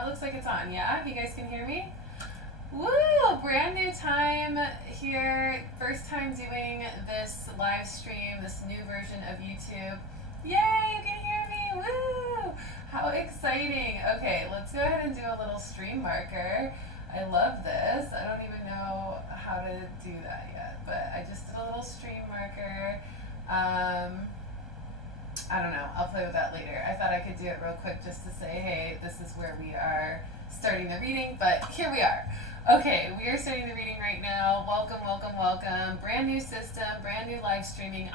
it looks like it's on. Yeah, you guys can hear me? Woo! Brand new time here. First time doing this live stream, this new version of YouTube. Yay, you can hear me! Woo! How exciting. Okay, let's go ahead and do a little stream marker. I love this. I don't even know how to do that yet, but I just did a little stream marker. I don't know. I'll play with that later. I thought I could do it real quick just to say, hey, this is where we are starting the reading, but here we are. Okay, we are starting the reading right now. Welcome, welcome, welcome. Brand new system, brand new live streaming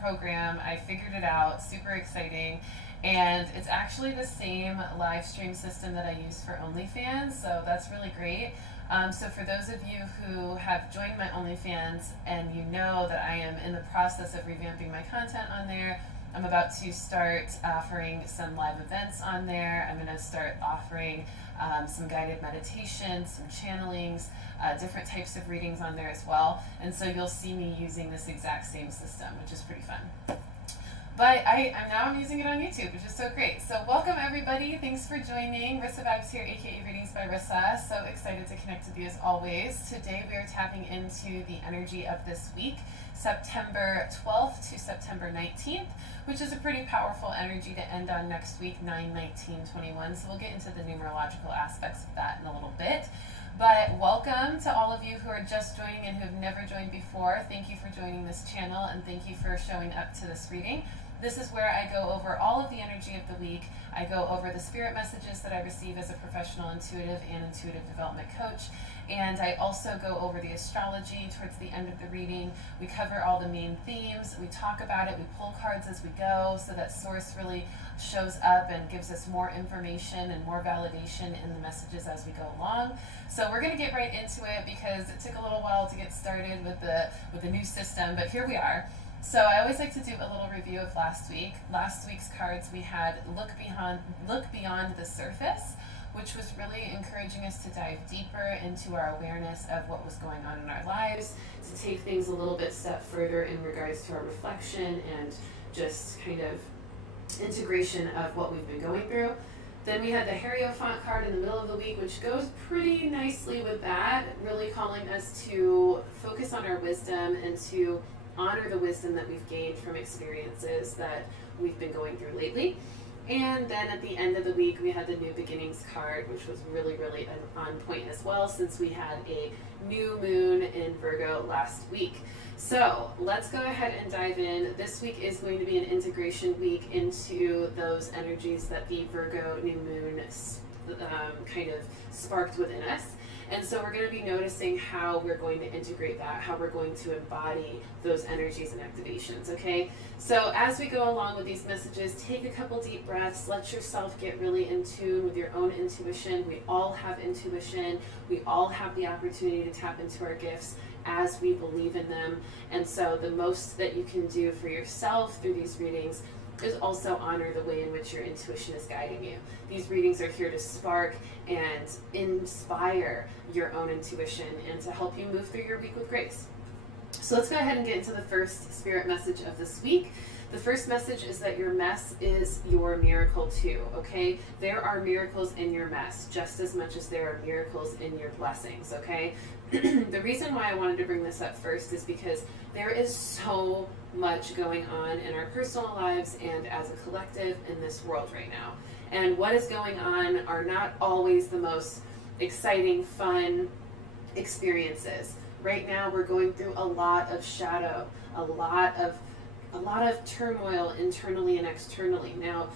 program. I figured it out. Super exciting. And it's actually the same live stream system that I use for OnlyFans, so that's really great. So for those of you who have joined my OnlyFans and you know that I am in the process of revamping my content on there, I'm about to start offering some live events on there. I'm going to start offering some guided meditations, some channelings, different types of readings on there as well. And so you'll see me using this exact same system, which is pretty fun. But I'm using it on YouTube, which is so great. So welcome everybody. Thanks for joining. Rissa Vibes here, aka Readings by Rissa. So excited to connect with you as always. Today we are tapping into the energy of this week, September 12th to September 19th, which is a pretty powerful energy to end on next week, 9/19/21. So we'll get into the numerological aspects of that in a little bit. But welcome to all of you who are just joining and who have never joined before. Thank you for joining this channel and thank you for showing up to this reading. This is where I go over all of the energy of the week. I go over the spirit messages that I receive as a professional intuitive and intuitive development coach. And I also go over the astrology towards the end of the reading. We cover all the main themes. We talk about it. We pull cards as we go so that source really shows up and gives us more information and more validation in the messages as we go along. So we're going to get right into it because it took a little while to get started with the new system, but here we are. So I always like to do a little review of last week. Last week's cards we had Look Beyond the Surface, which was really encouraging us to dive deeper into our awareness of what was going on in our lives, to take things a little bit step further in regards to our reflection and just kind of integration of what we've been going through. Then we had the Hierophant card in the middle of the week, which goes pretty nicely with that, really calling us to focus on our wisdom and to honor the wisdom that we've gained from experiences that we've been going through lately. And then at the end of the week, we had the New Beginnings card, which was really, really on point as well, since we had a new moon in Virgo last week. So let's go ahead and dive in. This week is going to be an integration week into those energies that the Virgo new moon kind of sparked within us. And so we're going to be noticing how we're going to integrate that, how we're going to embody those energies and activations, okay? So as we go along with these messages, take a couple deep breaths, let yourself get really in tune with your own intuition. We all have intuition. We all have the opportunity to tap into our gifts as we believe in them. And so the most that you can do for yourself through these readings is also honor the way in which your intuition is guiding you. These readings are here to spark and inspire your own intuition and to help you move through your week with grace. So let's go ahead and get into the first spirit message of this week. The first message is that your mess is your miracle too, okay? There are miracles in your mess just as much as there are miracles in your blessings, okay? The reason why I wanted to bring this up first is because there is so much going on in our personal lives and as a collective in this world right now. And what is going on are not always the most exciting, fun experiences. Right now we're going through a lot of shadow, a lot of turmoil internally and externally. Now,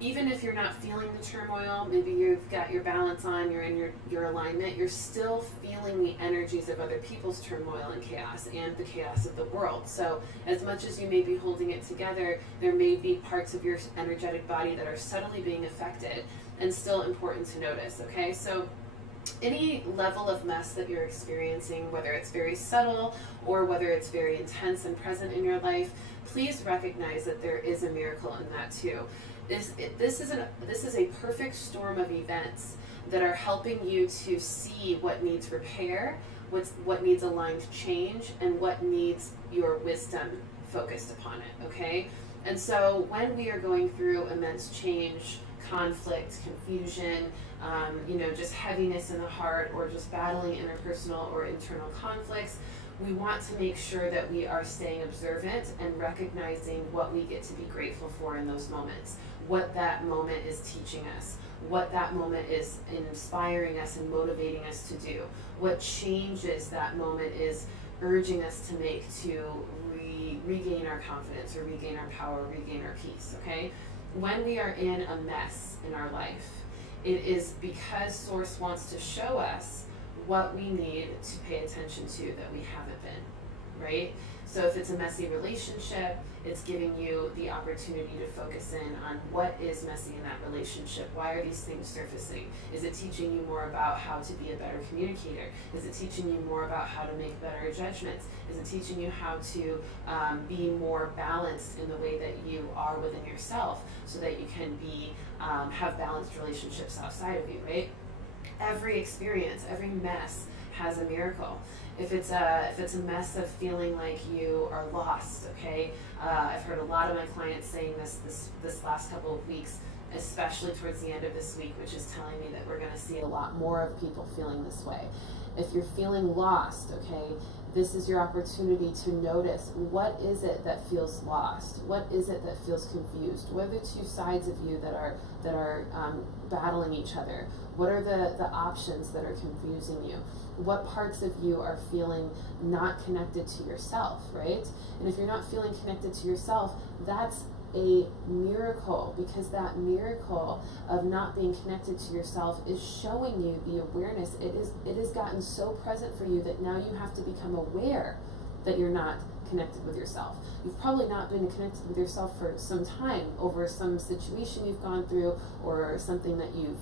even if you're not feeling the turmoil, maybe you've got your balance on, you're in your alignment, you're still feeling the energies of other people's turmoil and chaos and the chaos of the world. So as much as you may be holding it together, there may be parts of your energetic body that are subtly being affected and still important to notice, okay? So any level of mess that you're experiencing, whether it's very subtle or whether it's very intense and present in your life, please recognize that there is a miracle in that too. This is a perfect storm of events that are helping you to see what needs repair, what needs aligned change, and what needs your wisdom focused upon it, okay? And so when we are going through immense change, conflict, confusion, just heaviness in the heart, or just battling interpersonal or internal conflicts, we want to make sure that we are staying observant and recognizing what we get to be grateful for in those moments, what that moment is teaching us, what that moment is inspiring us and motivating us to do, what changes that moment is urging us to make to regain our confidence, or regain our power, regain our peace, okay? When we are in a mess in our life, it is because Source wants to show us what we need to pay attention to that we haven't been, right? So if it's a messy relationship, it's giving you the opportunity to focus in on what is messy in that relationship. Why are these things surfacing? Is it teaching you more about how to be a better communicator? Is it teaching you more about how to make better judgments? Is it teaching you how to be more balanced in the way that you are within yourself, so that you can be have balanced relationships outside of you, right? Every experience, every mess has a miracle. If it's a mess of feeling like you are lost, okay? I've heard a lot of my clients saying this last couple of weeks, especially towards the end of this week, which is telling me that we're going to see a lot more of people feeling this way. If you're feeling lost, okay, this is your opportunity to notice, what is it that feels lost? What is it that feels confused? What are the two sides of you that are battling each other? What are the options that are confusing you? What parts of you are feeling not connected to yourself, right? And if you're not feeling connected to yourself, that's a miracle, because that miracle of not being connected to yourself is showing you the awareness. It has gotten so present for you that now you have to become aware that you're not connected with yourself. You've probably not been connected with yourself for some time, over some situation you've gone through, or something that you've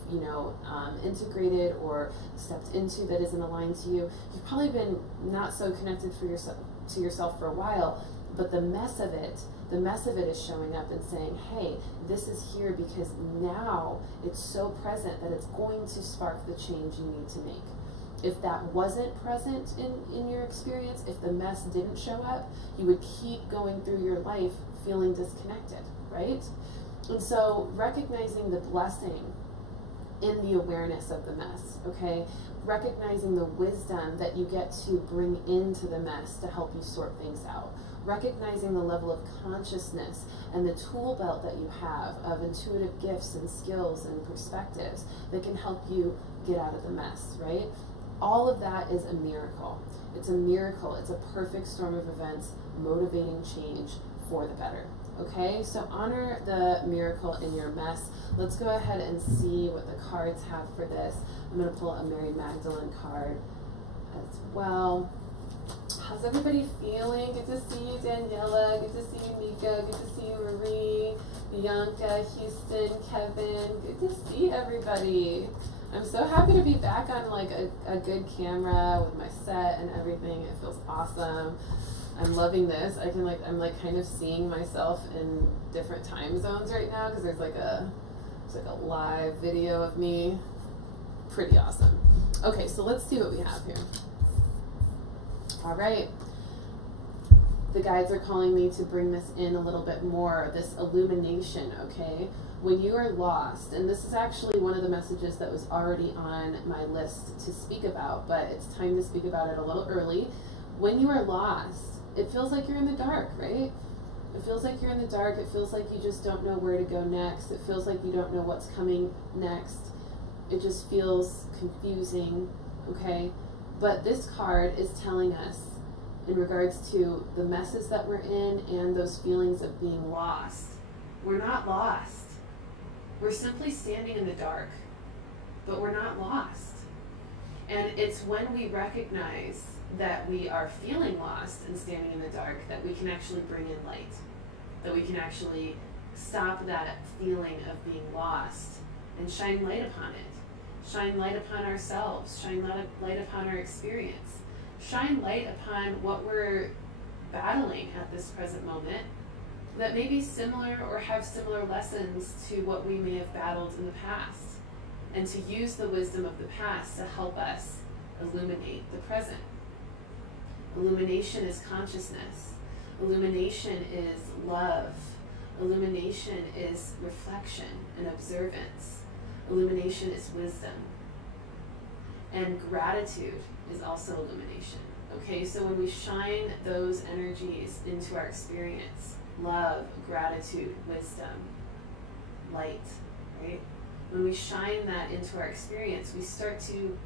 integrated or stepped into that isn't aligned to you. You've probably been not so connected to yourself for a while, but the mess of it is showing up and saying, hey, this is here because now it's so present that it's going to spark the change you need to make. If that wasn't present in your experience, if the mess didn't show up, you would keep going through your life feeling disconnected, right? And so recognizing the blessing in the awareness of the mess, okay? Recognizing the wisdom that you get to bring into the mess to help you sort things out. Recognizing the level of consciousness and the tool belt that you have of intuitive gifts and skills and perspectives that can help you get out of the mess, right? All of that is a miracle. It's a miracle. It's a perfect storm of events motivating change for the better. Okay, so honor the miracle in your mess. Let's go ahead and see what the cards have for this. I'm going to pull a Mary Magdalene card as well. How's everybody feeling? Good to see you, Daniela. Good to see you, Mika. Good to see you, Marie, Bianca, Houston, Kevin. Good to see everybody. I'm so happy to be back on like a good camera with my set and everything. It feels awesome. I'm loving this. I'm kind of seeing myself in different time zones right now, because there's like a live video of me. Pretty awesome. Okay, so let's see what we have here. All right. The guides are calling me to bring this in a little bit more, this illumination, okay? When you are lost, and this is actually one of the messages that was already on my list to speak about, but it's time to speak about it a little early. When you are lost, it feels like you're in the dark, right? It feels like you're in the dark. It feels like you just don't know where to go next. It feels like you don't know what's coming next. It just feels confusing, okay? But this card is telling us, in regards to the messes that we're in and those feelings of being lost, we're not lost. We're simply standing in the dark, but we're not lost. And it's when we recognize that we are feeling lost and standing in the dark that we can actually bring in light, that we can actually stop that feeling of being lost and shine light upon it. Shine light upon ourselves, shine light upon our experience, shine light upon what we're battling at this present moment that may be similar or have similar lessons to what we may have battled in the past, and to use the wisdom of the past to help us illuminate the present. Illumination is consciousness. Illumination is love. Illumination is reflection and observance. Illumination is wisdom. And gratitude is also illumination. Okay, so when we shine those energies into our experience, love, gratitude, wisdom, light, right? When we shine that into our experience, we start to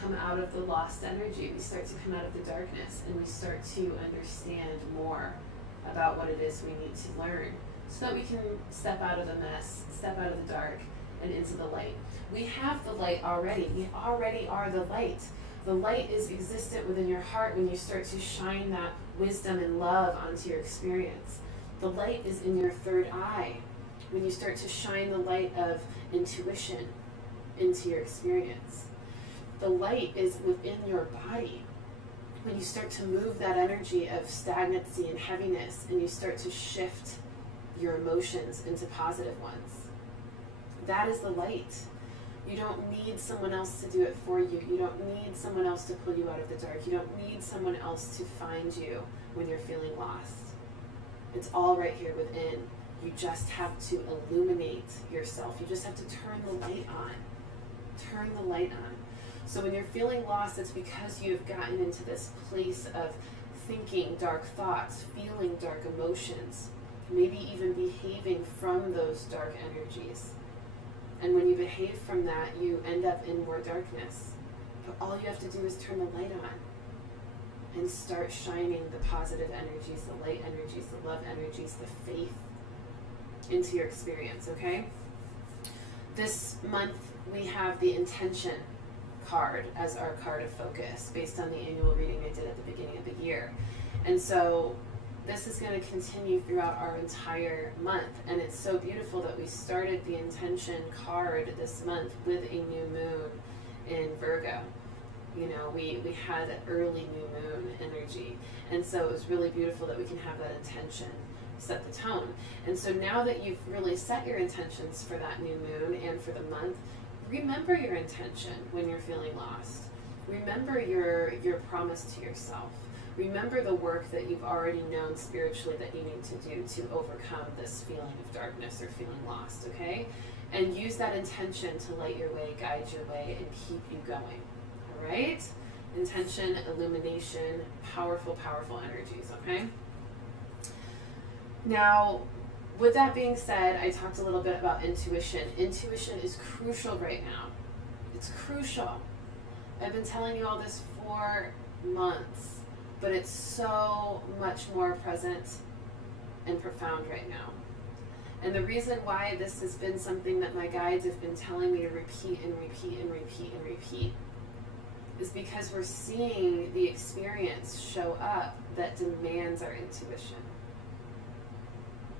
come out of the lost energy. We start to come out of the darkness, and we start to understand more about what it is we need to learn so that we can step out of the mess, step out of the dark, and into the light. We have the light already. We already are the light. The light is existent within your heart when you start to shine that wisdom and love onto your experience. The light is in your third eye when you start to shine the light of intuition into your experience. The light is within your body when you start to move that energy of stagnancy and heaviness, and you start to shift your emotions into positive ones. That is the light. You don't need someone else to do it for you. You don't need someone else to pull you out of the dark. You don't need someone else to find you when you're feeling lost. It's all right here within. You just have to illuminate yourself. You just have to turn the light on. Turn the light on. So when you're feeling lost, it's because you've gotten into this place of thinking dark thoughts, feeling dark emotions, maybe even behaving from those dark energies. And when you behave from that, you end up in more darkness. But all you have to do is turn the light on and start shining the positive energies, the light energies, the love energies, the faith into your experience, okay? This month we have the intention card as our card of focus based on the annual reading I did at the beginning of the year. And so this is going to continue throughout our entire month, and it's so beautiful that we started the intention card this month with a new moon in Virgo. You know, we had an early new moon energy, and so it was really beautiful that we can have that intention set the tone. And so now that you've really set your intentions for that new moon and for the month, remember your intention when you're feeling lost. Remember your promise to yourself. Remember the work that you've already known spiritually that you need to do to overcome this feeling of darkness or feeling lost, okay? And use that intention to light your way, guide your way, and keep you going, all right? Intention, illumination, powerful, powerful energies, okay? Now, with that being said, I talked a little bit about intuition. Intuition is crucial right now. It's crucial. I've been telling you all this for months, but it's so much more present and profound right now. And the reason why this has been something that my guides have been telling me to repeat and repeat and repeat and repeat is because we're seeing the experience show up that demands our intuition.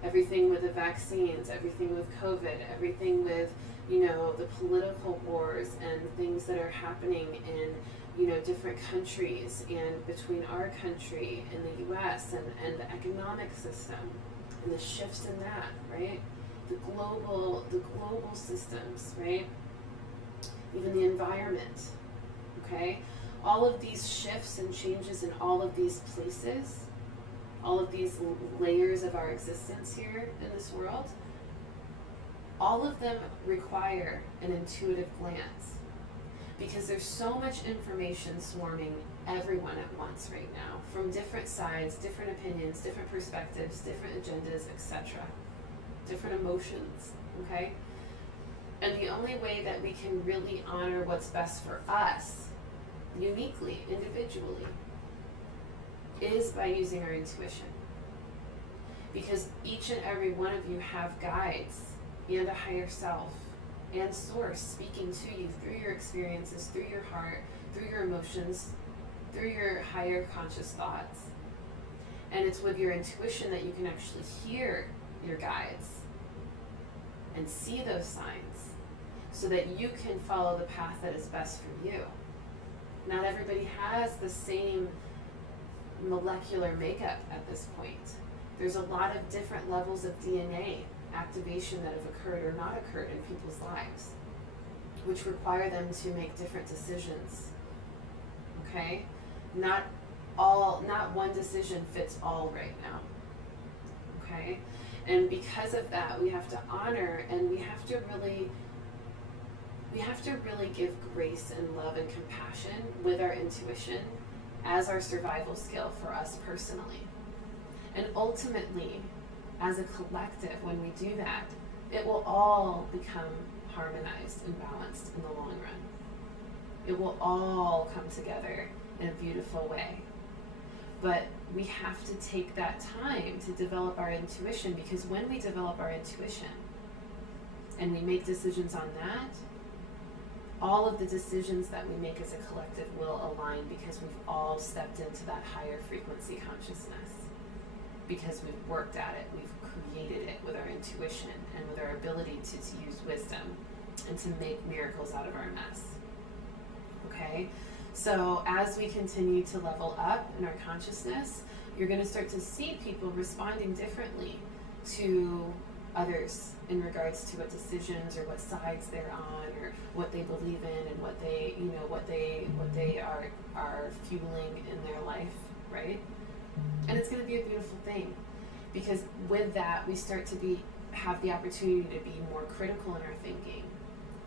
Everything with the vaccines, everything with COVID, everything with, you know, the political wars and things that are happening in, you know, different countries and between our country and the US and the economic system and the shifts in that, right? The global systems, right? Even the environment, okay? All of these shifts and changes in all of these places, all of these layers of our existence here in this world, all of them require an intuitive glance because there's so much information swarming everyone at once right now from different sides, different opinions, different perspectives, different agendas, etc. Different emotions, okay? And the only way that we can really honor what's best for us, uniquely, individually, is by using our intuition. Because each and every one of you have guides and a higher self and source speaking to you through your experiences, through your heart, through your emotions, through your higher conscious thoughts. And it's with your intuition that you can actually hear your guides and see those signs so that you can follow the path that is best for you. Not everybody has the same molecular makeup at this point. There's a lot of different levels of DNA activation that have occurred or not occurred in people's lives, which require them to make different decisions. Okay? Not one decision fits all right now. Okay? And because of that, we have to honor, and we have to really give grace and love and compassion with our intuition as our survival skill for us personally. And ultimately, as a collective, when we do that, it will all become harmonized and balanced in the long run. It will all come together in a beautiful way. But we have to take that time to develop our intuition, because when we develop our intuition and we make decisions on that, all of the decisions that we make as a collective will align, because we've all stepped into that higher frequency consciousness, because we've worked at it, we've created it with our intuition and with our ability to use wisdom and to make miracles out of our mess. Okay? So as we continue to level up in our consciousness, you're going to start to see people responding differently to others in regards to what decisions or what sides they're on, or what they believe in, and what they, what they are fueling in their life, right? And it's going to be a beautiful thing, because with that we start to have the opportunity to be more critical in our thinking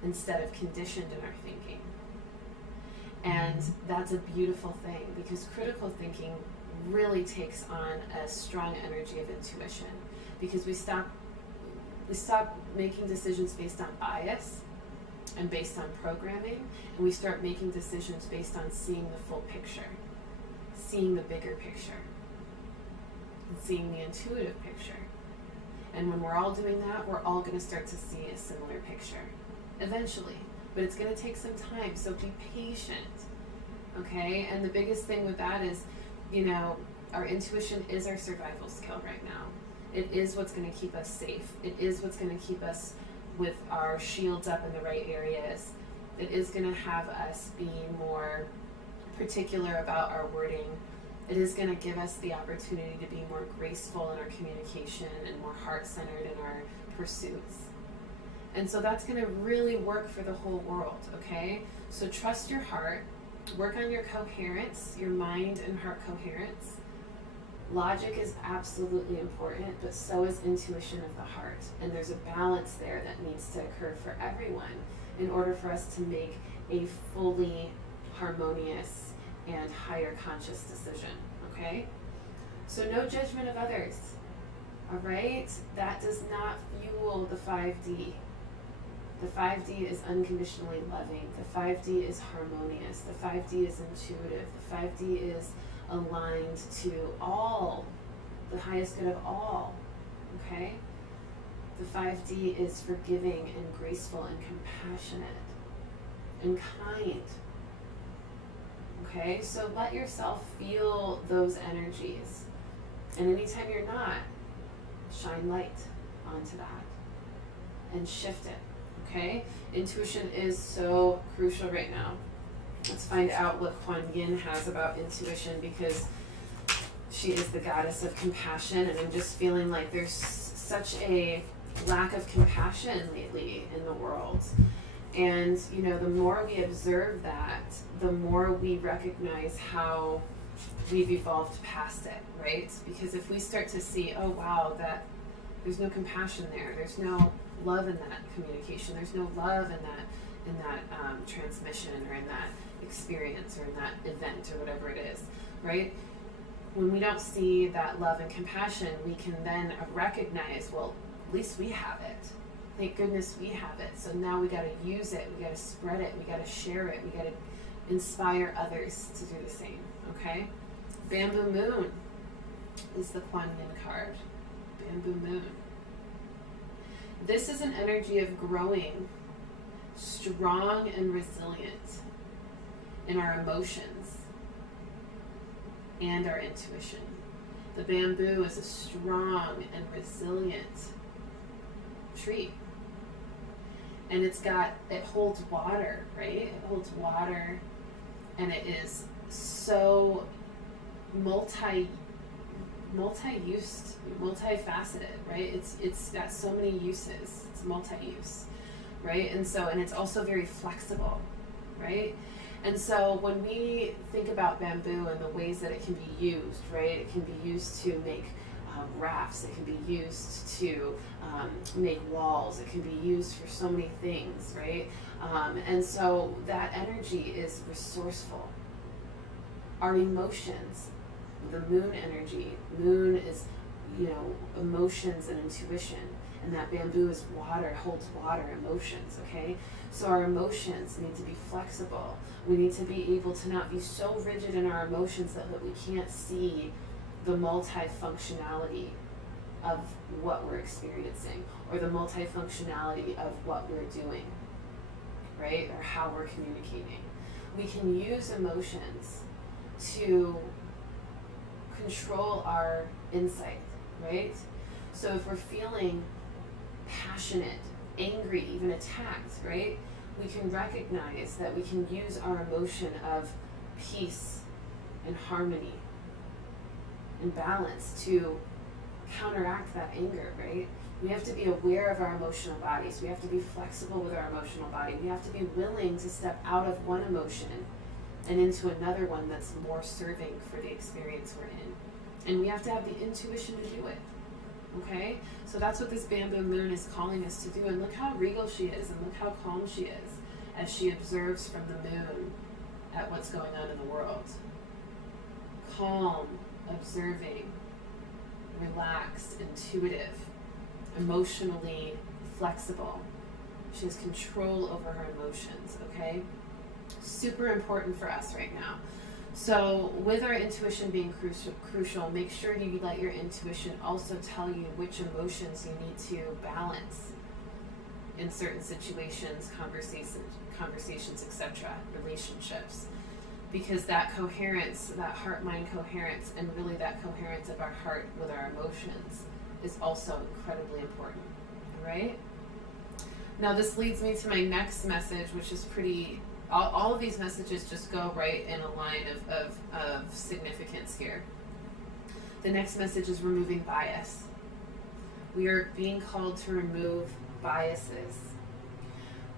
instead of conditioned in our thinking. And that's a beautiful thing, because critical thinking really takes on a strong energy of intuition, because we stop making decisions based on bias and based on programming, and we start making decisions based on seeing the full picture, seeing the bigger picture, and seeing the intuitive picture. And when we're all doing that, we're all going to start to see a similar picture eventually, but it's going to take some time, so be patient. Okay? And the biggest thing with that is, our intuition is our survival skill right now. It is what's going to keep us safe. It is what's going to keep us with our shields up in the right areas. It is going to have us be more particular about our wording. It is going to give us the opportunity to be more graceful in our communication and more heart-centered in our pursuits. And so that's going to really work for the whole world, okay? So trust your heart. Work on your coherence, your mind and heart coherence. Logic is absolutely important, but so is intuition of the heart. And there's a balance there that needs to occur for everyone in order for us to make a fully harmonious and higher conscious decision, okay? So no judgment of others, all right? That does not fuel the 5D. The 5D is unconditionally loving. The 5D is harmonious. The 5D is intuitive. The 5D is aligned to all, the highest good of all, okay? The 5D is forgiving and graceful and compassionate and kind, okay? So let yourself feel those energies. And anytime you're not, shine light onto that and shift it, okay? Intuition is so crucial right now. Let's find out what Kuan Yin has about intuition, because she is the goddess of compassion, and I'm just feeling like there's such a lack of compassion lately in the world. And, the more we observe that, the more we recognize how we've evolved past it, right? Because if we start to see, oh wow, that there's no compassion there's no love in that communication, there's no love in that transmission, or in that experience, or in that event, or whatever it is, right? When we don't see that love and compassion, we can then recognize, well, at least we have it. Thank goodness we have it. So now we got to use it, we got to spread it, we got to share it, we got to inspire others to do the same, okay? Bamboo Moon is the Kuan Yin card. Bamboo Moon. This is an energy of growing strong and resilient in our emotions and our intuition. The bamboo is a strong and resilient tree. And it holds water, right? It holds water, and it is so multi-used, multifaceted, right? It's got so many uses. It's multi-use, right? And it's also very flexible, right? And so when we think about bamboo and the ways that it can be used, right? It can be used to make rafts. It can be used to make walls. It can be used for so many things, right? And so that energy is resourceful. Our emotions, the moon energy, moon is, emotions and intuition. And that bamboo is water, holds water, emotions, okay? So our emotions need to be flexible. We need to be able to not be so rigid in our emotions that we can't see the multifunctionality of what we're experiencing, or the multifunctionality of what we're doing, right? Or how we're communicating. We can use emotions to control our insight, right? So if we're feeling passionate, angry, even attacked, right? We can recognize that we can use our emotion of peace and harmony and balance to counteract that anger, right? We have to be aware of our emotional bodies. We have to be flexible with our emotional body. We have to be willing to step out of one emotion and into another one that's more serving for the experience we're in. And we have to have the intuition to do it. Okay? So that's what this bamboo moon is calling us to do. And look how regal she is, and look how calm she is as she observes from the moon at what's going on in the world. Calm, observing, relaxed, intuitive, emotionally flexible. She has control over her emotions, okay? Super important for us right now. So with our intuition being crucial, make sure you let your intuition also tell you which emotions you need to balance in certain situations, conversations, etc., relationships. Because that coherence, that heart-mind coherence, and really that coherence of our heart with our emotions is also incredibly important, all right? Now this leads me to my next message, which is pretty... All of these messages just go right in a line of significance here. The next message is removing bias. We are being called to remove biases.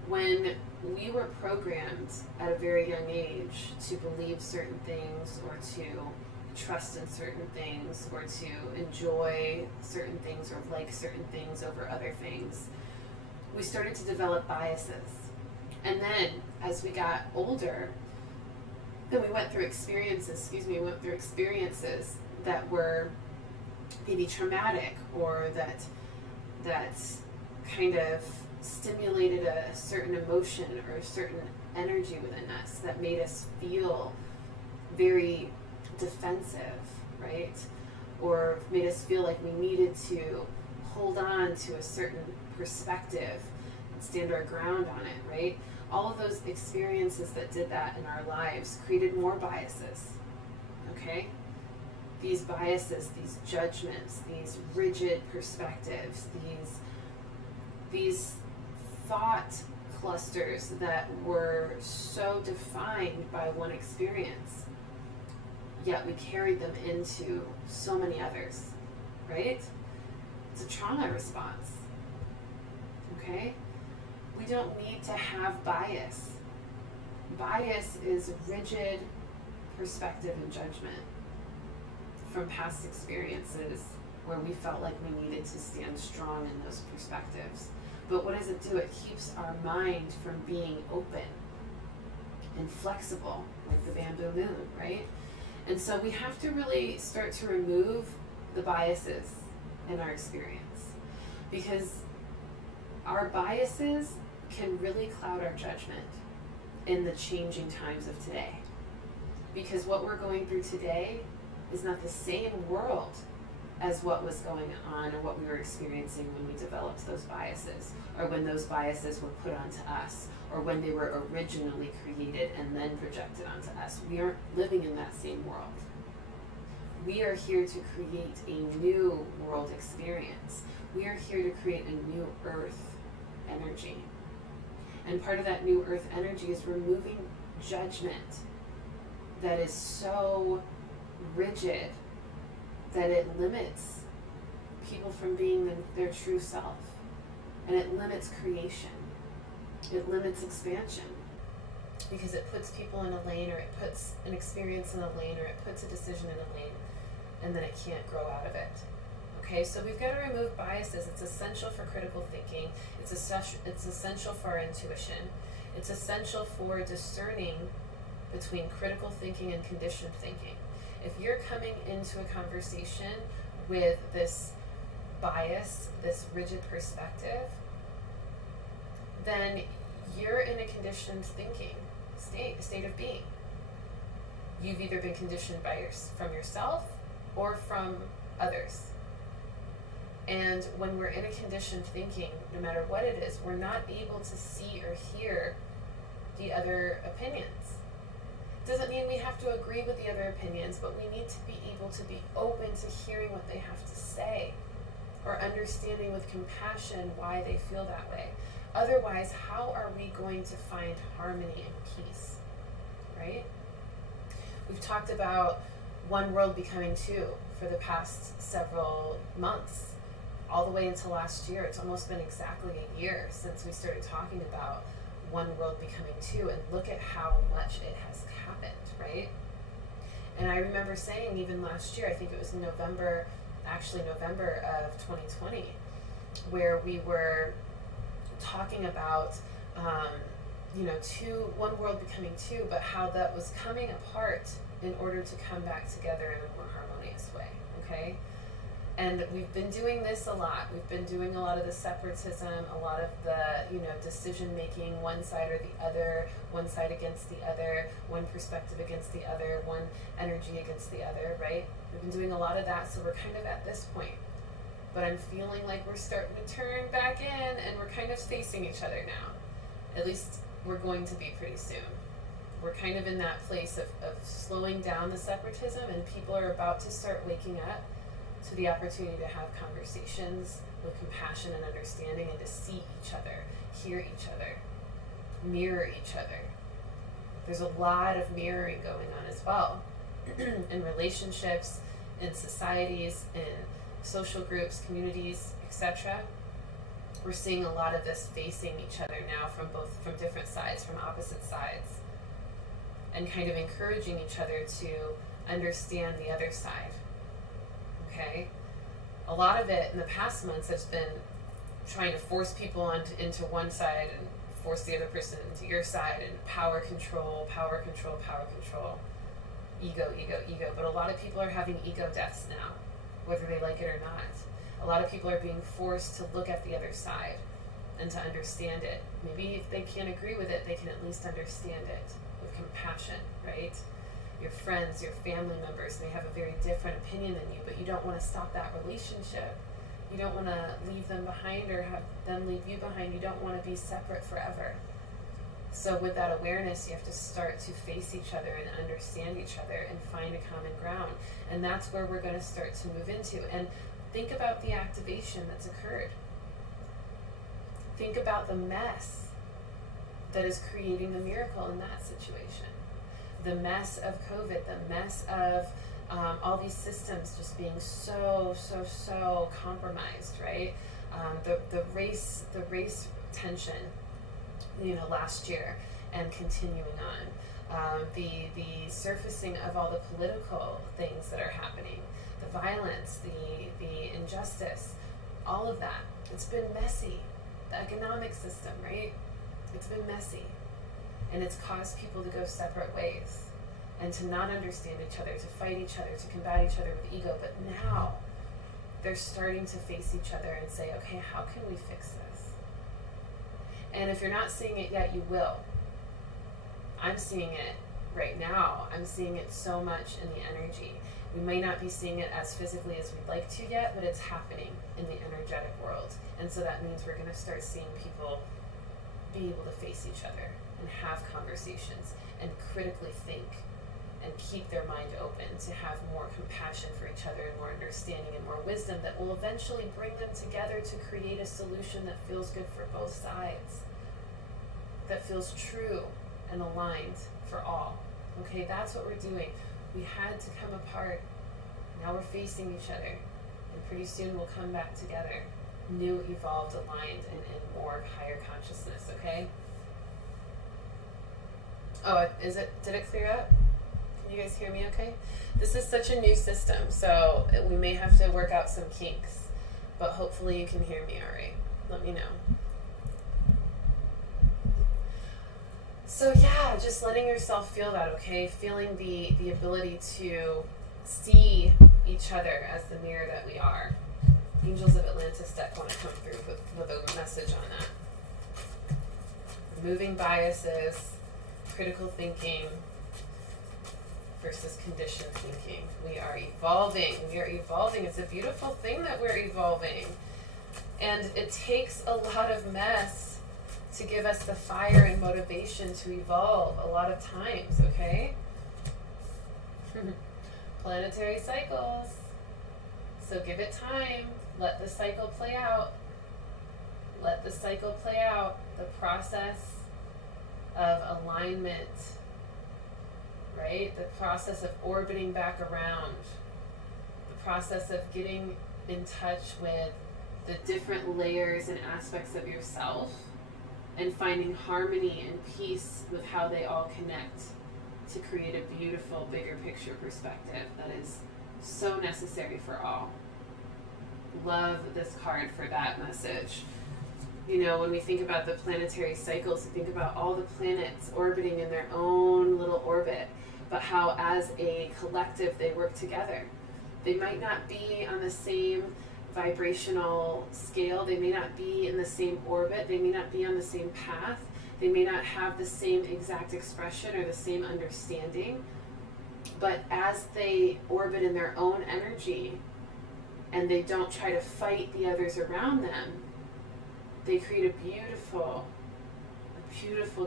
When we were programmed at a very young age to believe certain things, or to trust in certain things, or to enjoy certain things, or like certain things over other things, we started to develop biases. And then, as we got older, then we went through experiences that were maybe traumatic, or that kind of stimulated a certain emotion or a certain energy within us that made us feel very defensive, right? Or made us feel like we needed to hold on to a certain perspective and stand our ground on it, right? All of those experiences that did that in our lives created more biases, okay? These biases, these judgments, these rigid perspectives, these thought clusters that were so defined by one experience, yet we carried them into so many others, right? It's a trauma response, okay? We don't need to have bias. Bias is rigid perspective and judgment from past experiences where we felt like we needed to stand strong in those perspectives. But what does it do? It keeps our mind from being open and flexible, like the bamboo moon, right? And so we have to really start to remove the biases in our experience, because our biases can really cloud our judgment in the changing times of today. Because what we're going through today is not the same world as what was going on or what we were experiencing when we developed those biases, or when those biases were put onto us, or when they were originally created and then projected onto us. We aren't living in that same world. We are here to create a new world experience. We are here to create a new earth energy. And part of that new earth energy is removing judgment that is so rigid that it limits people from being their true self. And it limits creation. It limits expansion. Because it puts people in a lane, or it puts an experience in a lane, or it puts a decision in a lane, and then it can't grow out of it. Okay, so we've got to remove biases. It's essential for critical thinking. It's essential for our intuition. It's essential for discerning between critical thinking and conditioned thinking. If you're coming into a conversation with this bias, this rigid perspective, then you're in a conditioned thinking state of being. You've either been conditioned from yourself or from others. And when we're in a conditioned thinking, no matter what it is, we're not able to see or hear the other opinions. Doesn't mean we have to agree with the other opinions, but we need to be able to be open to hearing what they have to say, or understanding with compassion why they feel that way. Otherwise, how are we going to find harmony and peace, right? We've talked about one world becoming two for the past several months, all the way until last year. It's almost been exactly a year since we started talking about one world becoming two, and look at how much it has happened, right? And I remember saying even last year, I think it was November of 2020, where we were talking about one world becoming two, but how that was coming apart in order to come back together in a more harmonious way, okay? And we've been doing this a lot. We've been doing a lot of the separatism, a lot of the, decision making, one side or the other, one side against the other, one perspective against the other, one energy against the other, right? We've been doing a lot of that, so we're kind of at this point. But I'm feeling like we're starting to turn back in, and we're kind of facing each other now. At least we're going to be pretty soon. We're kind of in that place of slowing down the separatism, and people are about to start waking up to the opportunity to have conversations with compassion and understanding, and to see each other, hear each other, mirror each other. There's a lot of mirroring going on as well in relationships, in societies, in social groups, communities, etc. We're seeing a lot of this facing each other now from different sides, from opposite sides, and kind of encouraging each other to understand the other side. Okay? A lot of it in the past months has been trying to force people into one side and force the other person into your side, and power control, ego. But a lot of people are having ego deaths now, whether they like it or not. A lot of people are being forced to look at the other side and to understand it. Maybe if they can't agree with it, they can at least understand it with compassion, right? Your friends, your family members may have a very different opinion than you, but you don't want to stop that relationship. You don't want to leave them behind or have them leave you behind. You don't want to be separate forever. So with that awareness, you have to start to face each other and understand each other and find a common ground. And that's where we're going to start to move into. And think about the activation that's occurred. Think about the mess that is creating the miracle in that situation. The mess of COVID, the mess of all these systems just being so compromised, right? The race tension, last year and continuing on. The surfacing of all the political things that are happening, the violence, the injustice, all of that. It's been messy. The economic system, right? It's been messy. And it's caused people to go separate ways and to not understand each other, to fight each other, to combat each other with ego. But now they're starting to face each other and say, okay, how can we fix this? And if you're not seeing it yet, you will. I'm seeing it right now. I'm seeing it so much in the energy. We may not be seeing it as physically as we'd like to yet, but it's happening in the energetic world. And so that means we're going to start seeing people be able to face each other and have conversations and critically think and keep their mind open to have more compassion for each other and more understanding and more wisdom that will eventually bring them together to create a solution that feels good for both sides, that feels true and aligned for all. Okay, that's what we're doing. We had to come apart. Now we're facing each other, and pretty soon we'll come back together, new, evolved, aligned, and in more higher consciousness. Okay. Oh, did it clear up? Can Can you guys hear me okay? This is such a new system, so we may have to work out some kinks, but hopefully you can hear me all right. Let me know. So yeah, just letting yourself feel that, okay? Feeling the ability to see each other as the mirror that we are. Angels of Atlantis deck want to come through with a message on that. Removing biases, critical thinking versus conditioned thinking. We are evolving. We are evolving. It's a beautiful thing that we're evolving. And it takes a lot of mess to give us the fire and motivation to evolve a lot of times, okay? Planetary cycles. So give it time. Let the cycle play out. Let the cycle play out. The process of alignment, right? The process of orbiting back around. The process of getting in touch with the different layers and aspects of yourself and finding harmony and peace with how they all connect to create a beautiful, bigger picture perspective that is so necessary for all. Love this card for that message. You know, when we think about the planetary cycles, we think about all the planets orbiting in their own little orbit, but how as a collective they work together. They might not be on the same vibrational scale, they may not be in the same orbit, they may not be on the same path, they may not have the same exact expression or the same understanding, but as they orbit in their own energy and they don't try to fight the others around them, they create a beautiful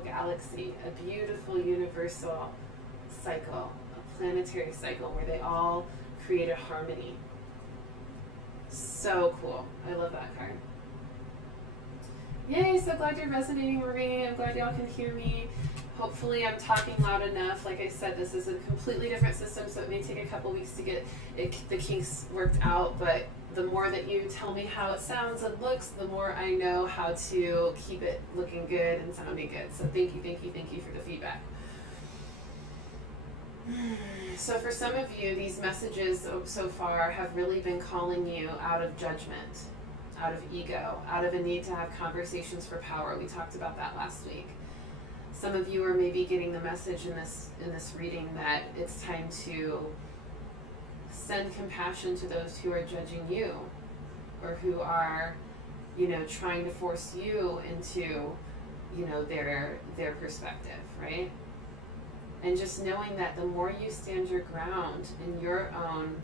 galaxy, a beautiful universal cycle, a planetary cycle where they all create a harmony. So cool. I love that card. Yay, so glad you're resonating, Marie. I'm glad y'all can hear me. Hopefully I'm talking loud enough. Like I said, this is a completely different system, so it may take a couple weeks to get the kinks worked out, but the more that you tell me how it sounds and looks, the more I know how to keep it looking good and sounding good. So thank you for the feedback. So for some of you, these messages so far have really been calling you out of judgment, out of ego, out of a need to have conversations for power. We talked about that last week. Some of you are maybe getting the message in this reading that it's time to send compassion to those who are judging you or who are, trying to force you into, their perspective, right? And just knowing that the more you stand your ground in your own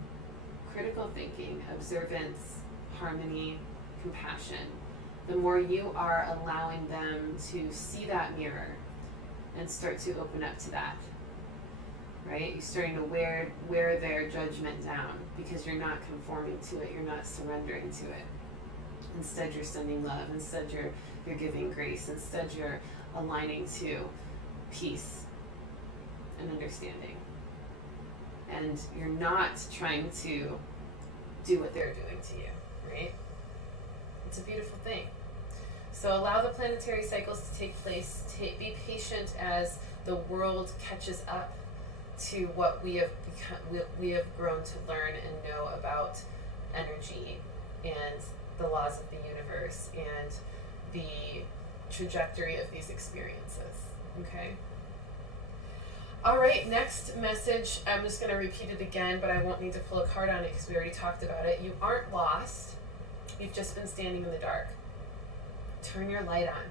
critical thinking, observance, harmony, compassion, the more you are allowing them to see that mirror and start to open up to that, right? You're starting to wear their judgment down because you're not conforming to it, you're not surrendering to it. Instead, you're sending love. Instead, you're giving grace. Instead, you're aligning to peace and understanding. And you're not trying to do what they're doing to you, right? It's a beautiful thing. So allow the planetary cycles to take place. Be patient as the world catches up to what we have become, we have grown to learn and know about energy and the laws of the universe and the trajectory of these experiences. Okay? All right, next message. I'm just going to repeat it again, but I won't need to pull a card on it because we already talked about it. You aren't lost. You've just been standing in the dark. Turn your light on.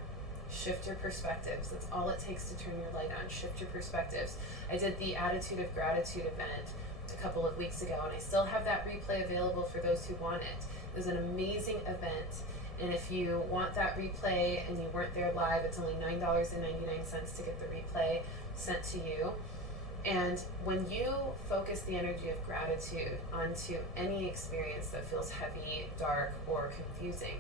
Shift your perspectives. That's all it takes to turn your light on. Shift your perspectives. I did the Attitude of Gratitude event a couple of weeks ago, and I still have that replay available for those who want it. It was an amazing event, and if you want that replay and you weren't there live, it's only $9.99 to get the replay sent to you. And when you focus the energy of gratitude onto any experience that feels heavy, dark, or confusing,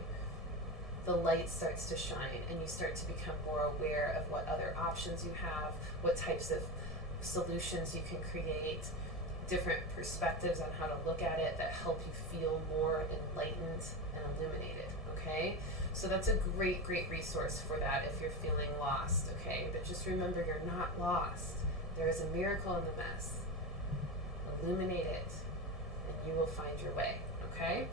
the light starts to shine and you start to become more aware of what other options you have, what types of solutions you can create, different perspectives on how to look at it that help you feel more enlightened and illuminated, okay? So that's a great, great resource for that if you're feeling lost, okay? But just remember, you're not lost. There is a miracle in the mess. illuminate it, and you will find your way, okay?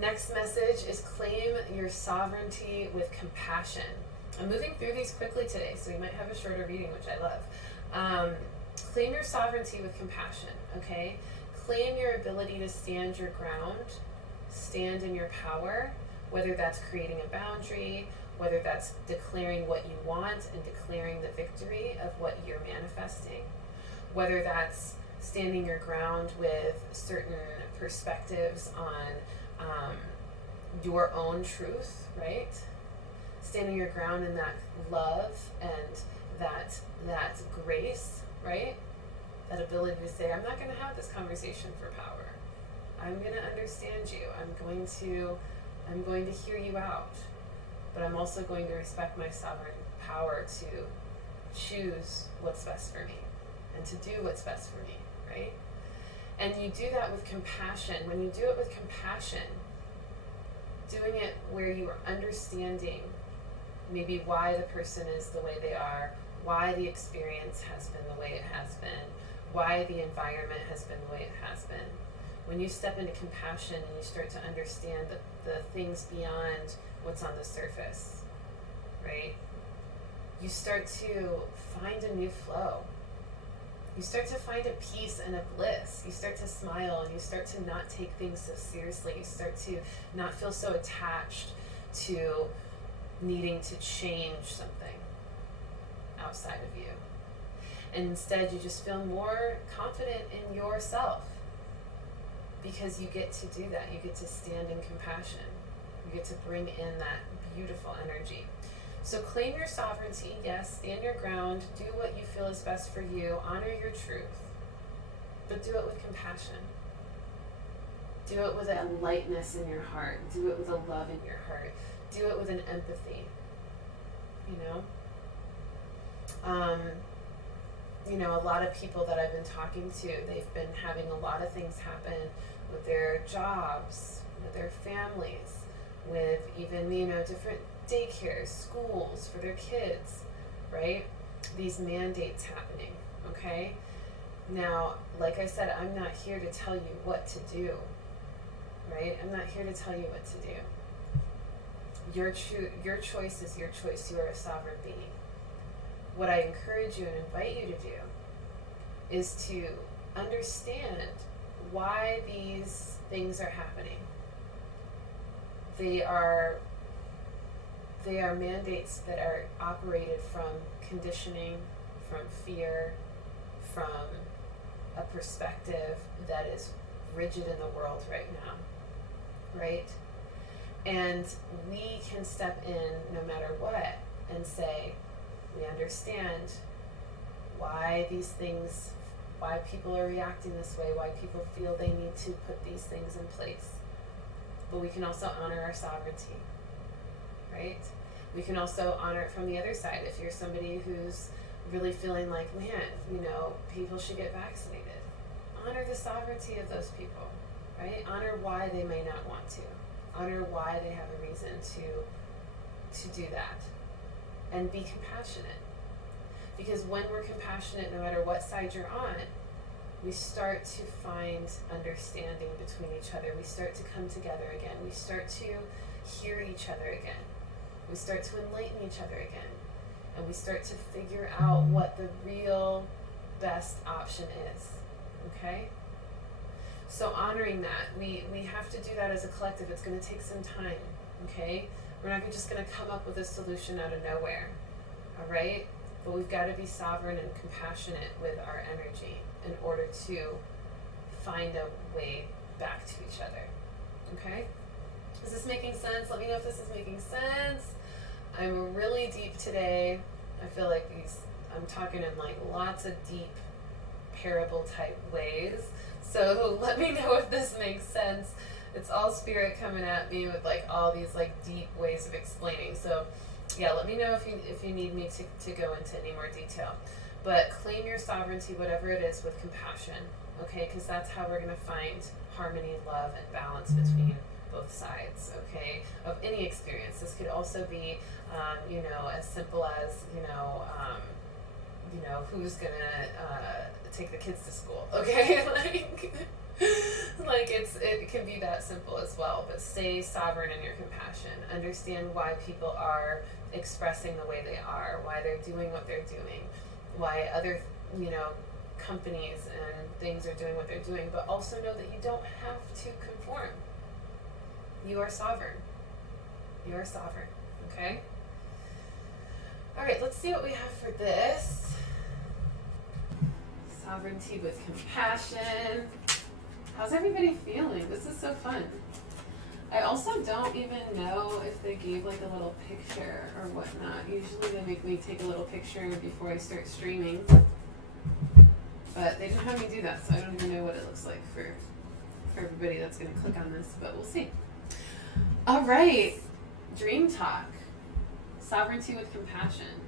Next message is claim your sovereignty with compassion. I'm moving through these quickly today, so you might have a shorter reading, which I love. Claim your sovereignty with compassion, okay? Claim your ability to stand your ground, stand in your power, whether that's creating a boundary, whether that's declaring what you want and declaring the victory of what you're manifesting, whether that's standing your ground with certain perspectives on your own truth, right? Standing your ground in that love and that grace, right? That ability to say, I'm not going to have this conversation for power. I'm going to understand you. I'm going to hear you out. But I'm also going to respect my sovereign power to choose what's best for me and to do what's best for me, right? And you do that with compassion. When you do it with compassion, doing it where you are understanding maybe why the person is the way they are, why the experience has been the way it has been, why the environment has been the way it has been. When you step into compassion and you start to understand the things beyond what's on the surface, right? You start to find a new flow. You start to find a peace and a bliss. You start to smile and you start to not take things so seriously. You start to not feel so attached to needing to change something outside of you. And instead you just feel more confident in yourself because you get to do that. You get to stand in compassion. You get to bring in that beautiful energy. So claim your sovereignty, yes, stand your ground, do what you feel is best for you, honor your truth, but do it with compassion. Do it with a lightness in your heart. Do it with a love in your heart. Do it with an empathy, a lot of people that I've been talking to, they've been having a lot of things happen with their jobs, with their families, with even, different daycares, schools for their kids, right? These mandates happening, okay? Now, like I said, I'm not here to tell you what to do, right? I'm not here to tell you what to do. Your choice is your choice. You are a sovereign being. What I encourage you and invite you to do is to understand why these things are happening. They are mandates that are operated from conditioning, from fear, from a perspective that is rigid in the world right now, right? And we can step in no matter what and say, we understand why these things, why people are reacting this way, why people feel they need to put these things in place. But we can also honor our sovereignty, right? We can also honor it from the other side. If you're somebody who's really feeling like, man, people should get vaccinated, honor the sovereignty of those people, right? Honor why they may not want to. Honor why they have a reason to do that. And be compassionate. Because when we're compassionate, no matter what side you're on, we start to find understanding between each other. We start to come together again. We start to hear each other again. We start to enlighten each other again. And we start to figure out what the real best option is. Okay? So honoring that, we have to do that as a collective. It's going to take some time. Okay? We're not just going to come up with a solution out of nowhere. All right? But we've got to be sovereign and compassionate with our energy in order to find a way back to each other. Okay? Is this making sense? Let me know if this is making sense. I'm really deep today. I feel like I'm talking in like lots of deep parable type ways. So let me know if this makes sense. It's all spirit coming at me with like all these like deep ways of explaining. So yeah, let me know if you need me to go into any more detail. But claim your sovereignty, whatever it is, with compassion, okay? Because that's how we're going to find harmony, love, and balance between both sides, okay, of any experience. This could also be, as simple as, who's going to take the kids to school, okay? Like it can be that simple as well. But stay sovereign in your compassion. Understand why people are expressing the way they are, why they're doing what they're doing, why other, companies and things are doing what they're doing, but also know that you don't have to conform. You are sovereign. You are sovereign, okay? All right, let's see what we have for this. Sovereignty with compassion. How's everybody feeling? This is so fun. I also don't even know if they gave like a little picture or whatnot. Usually they make me take a little picture before I start streaming. But they didn't have me do that, so I don't even know what it looks like for everybody that's going to click on this, but we'll see. All right, dream talk. Sovereignty with compassion.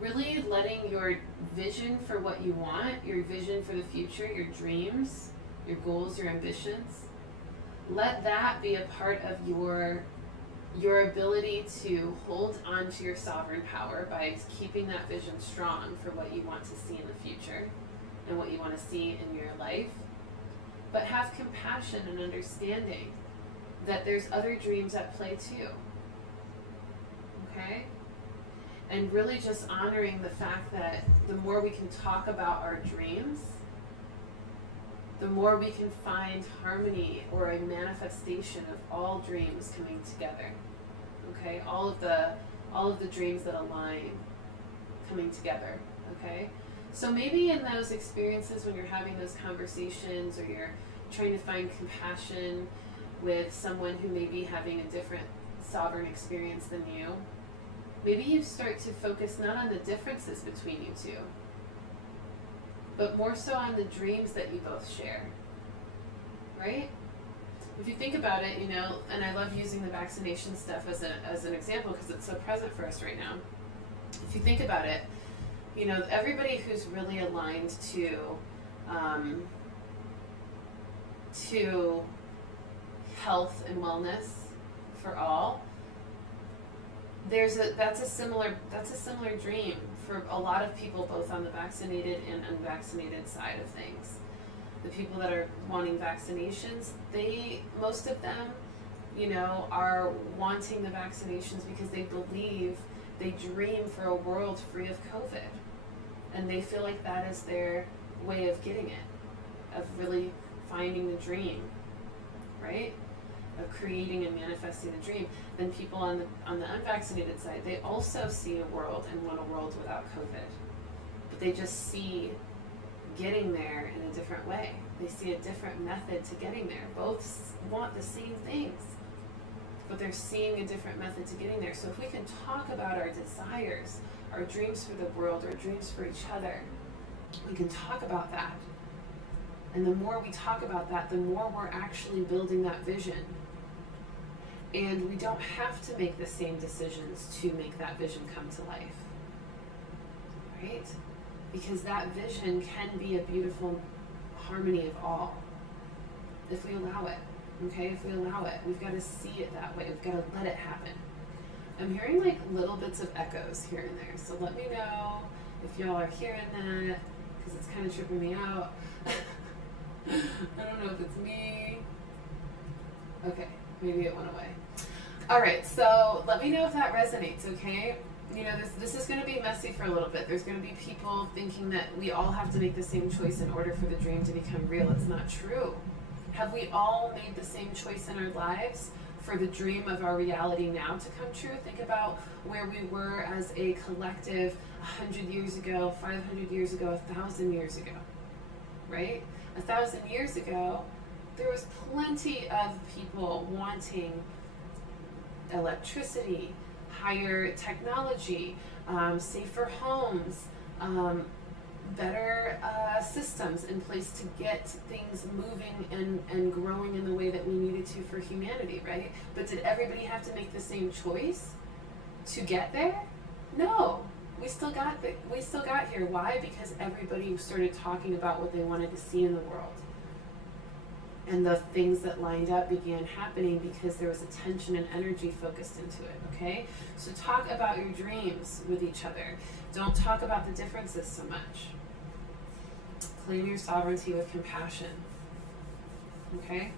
Really letting your vision for what you want, your vision for the future, your dreams, your goals, your ambitions, let that be a part of your ability to hold on to your sovereign power by keeping that vision strong for what you want to see in the future and what you want to see in your life. But have compassion and understanding that there's other dreams at play too. Okay? And really just honoring the fact that the more we can talk about our dreams, the more we can find harmony or a manifestation of all dreams coming together. Okay? All of the dreams that align coming together. Okay? So maybe in those experiences when you're having those conversations or you're trying to find compassion with someone who may be having a different sovereign experience than you, maybe you start to focus not on the differences between you two, but more so on the dreams that you both share, right? If you think about it, and I love using the vaccination stuff as an example because it's so present for us right now. If you think about it, everybody who's really aligned to health and wellness for all, that's a similar dream for a lot of people, both on the vaccinated and unvaccinated side of things. The people that are wanting vaccinations, most of them, are wanting the vaccinations because they believe, they dream for a world free of COVID. And they feel like that is their way of getting it, of really finding the dream, right? Of creating and manifesting the dream. Then people on the unvaccinated side, they also see a world and want a world without COVID. But they just see getting there in a different way. They see a different method to getting there. Both want the same things, but they're seeing a different method to getting there. So if we can talk about our desires, our dreams for the world, our dreams for each other, we can talk about that. And the more we talk about that, the more we're actually building that vision. And we don't have to make the same decisions to make that vision come to life. Right? Because that vision can be a beautiful harmony of all. If we allow it. Okay? If we allow it. We've got to see it that way. We've got to let it happen. I'm hearing like little bits of echoes here and there. So let me know if y'all are hearing that, because it's kind of tripping me out. I don't know if it's me. Okay, maybe it went away. All right, so let me know if that resonates, okay? This is going to be messy for a little bit. There's going to be people thinking that we all have to make the same choice in order for the dream to become real. It's not true. Have we all made the same choice in our lives for the dream of our reality now to come true? Think about where we were as a collective 100 years ago, 500 years ago, 1,000 years ago, right? 1,000 years ago, there was plenty of people wanting electricity, higher technology, safer homes, better systems in place to get things moving and growing in the way that we needed to for humanity, right? But did everybody have to make the same choice to get there? No. We still got here. Why? Because everybody started talking about what they wanted to see in the world. And the things that lined up began happening because there was attention and energy focused into it, okay? So talk about your dreams with each other. Don't talk about the differences so much. Claim your sovereignty with compassion. Okay?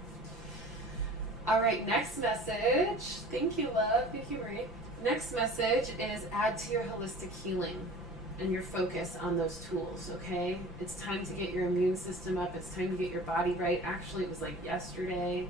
All right, next message. Thank you, love. Thank you, Marie. Next message is add to your holistic healing and your focus on those tools, okay? It's time to get your immune system up. It's time to get your body right. Actually, it was like yesterday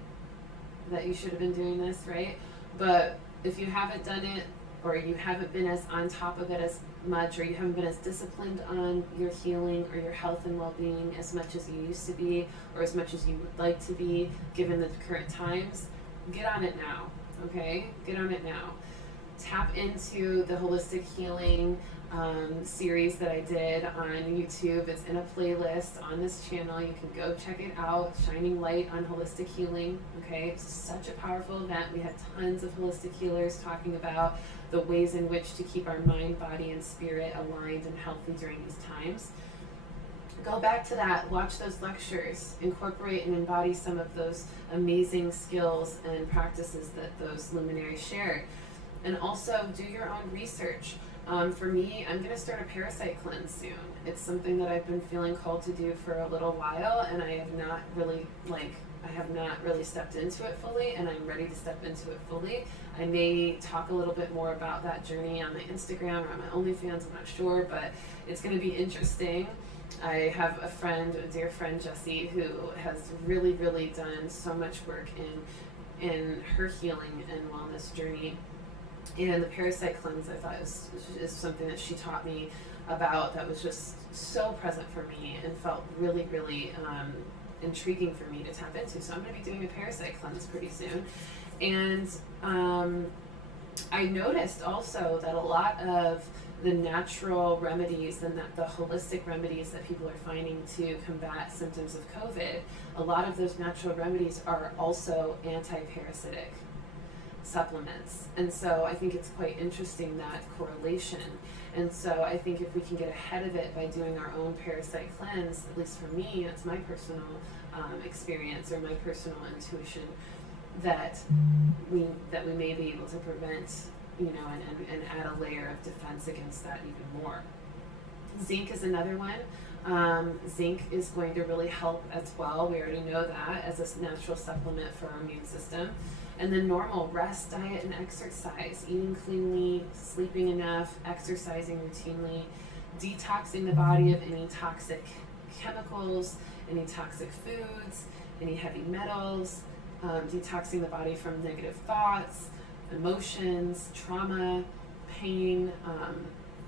that you should have been doing this, right? But if you haven't done it, or you haven't been as on top of it as much, or you haven't been as disciplined on your healing or your health and well-being as much as you used to be, or as much as you would like to be, given the current times, get on it now, okay? Get on it now. Tap into the holistic healing series that I did on YouTube. It's in a playlist on this channel. You can go check it out. Shining Light on Holistic Healing. Okay, it's such a powerful event. We had tons of holistic healers talking about the ways in which to keep our mind, body, and spirit aligned and healthy during these times. Go back to that, watch those lectures, incorporate and embody some of those amazing skills and practices that those luminaries shared. And also do your own research. For me, I'm going to start a parasite cleanse soon. It's something that I've been feeling called to do for a little while, and I have not really stepped into it fully, and I'm ready to step into it fully. I may talk a little bit more about that journey on my Instagram or on my OnlyFans, I'm not sure, but it's going to be interesting. I have a friend, a dear friend, Jessie, who has really, really done so much work in her healing and wellness journey. And the parasite cleanse, I thought, is something that she taught me about that was just so present for me and felt really, really intriguing for me to tap into. So I'm going to be doing a parasite cleanse pretty soon. And I noticed also that a lot of the natural remedies and the holistic remedies that people are finding to combat symptoms of COVID, a lot of those natural remedies are also anti-parasitic supplements. And so I think it's quite interesting, that correlation. And so I think if we can get ahead of it by doing our own parasite cleanse, at least for me, it's my personal experience or my personal intuition, that we may be able to prevent, and add a layer of defense against that even more. Zinc is another one. Zinc is going to really help as well. We already know that as a natural supplement for our immune system. And then normal rest, diet, and exercise, eating cleanly, sleeping enough, exercising routinely, detoxing the body of any toxic chemicals, any toxic foods, any heavy metals, detoxing the body from negative thoughts, emotions, trauma, pain,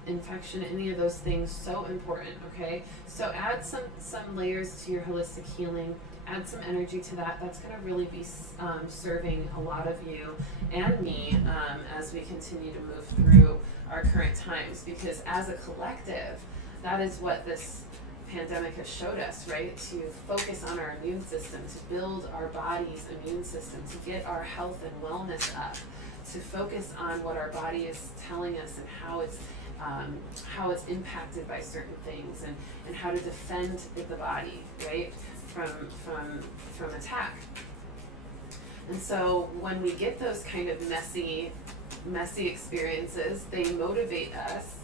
infection, any of those things, so important, okay? So add some layers to your holistic healing, add some energy to that. That's going to really be serving a lot of you and me as we continue to move through our current times, because as a collective, that is what this pandemic has showed us, right? To focus on our immune system, to build our body's immune system, to get our health and wellness up, to focus on what our body is telling us and how it's impacted by certain things, and how to defend the body, right, from attack. And so when we get those kind of messy experiences, they motivate us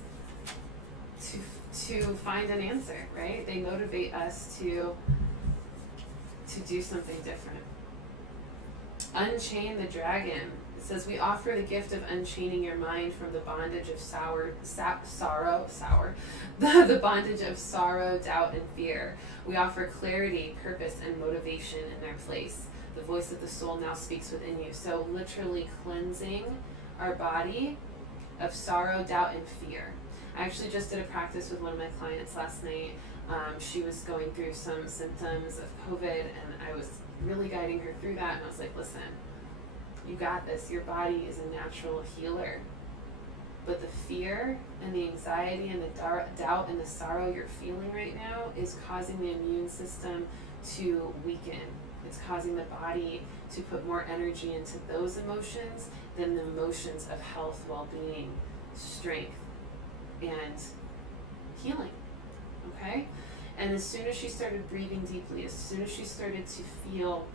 to find an answer, right? They motivate us to do something different. Unchain the dragon. It says, we offer the gift of unchaining your mind from the bondage of the bondage of sorrow, doubt, and fear. We offer clarity, purpose, and motivation in their place. The voice of the soul now speaks within you. So literally cleansing our body of sorrow, doubt, and fear. I actually just did a practice with one of my clients last night. She was going through some symptoms of COVID, and I was really guiding her through that. And I was like, listen, you got this. Your body is a natural healer. But the fear and the anxiety and the doubt and the sorrow you're feeling right now is causing the immune system to weaken. It's causing the body to put more energy into those emotions than the emotions of health, well-being, strength, and healing. Okay? And as soon as she started breathing deeply, as soon as she started to feel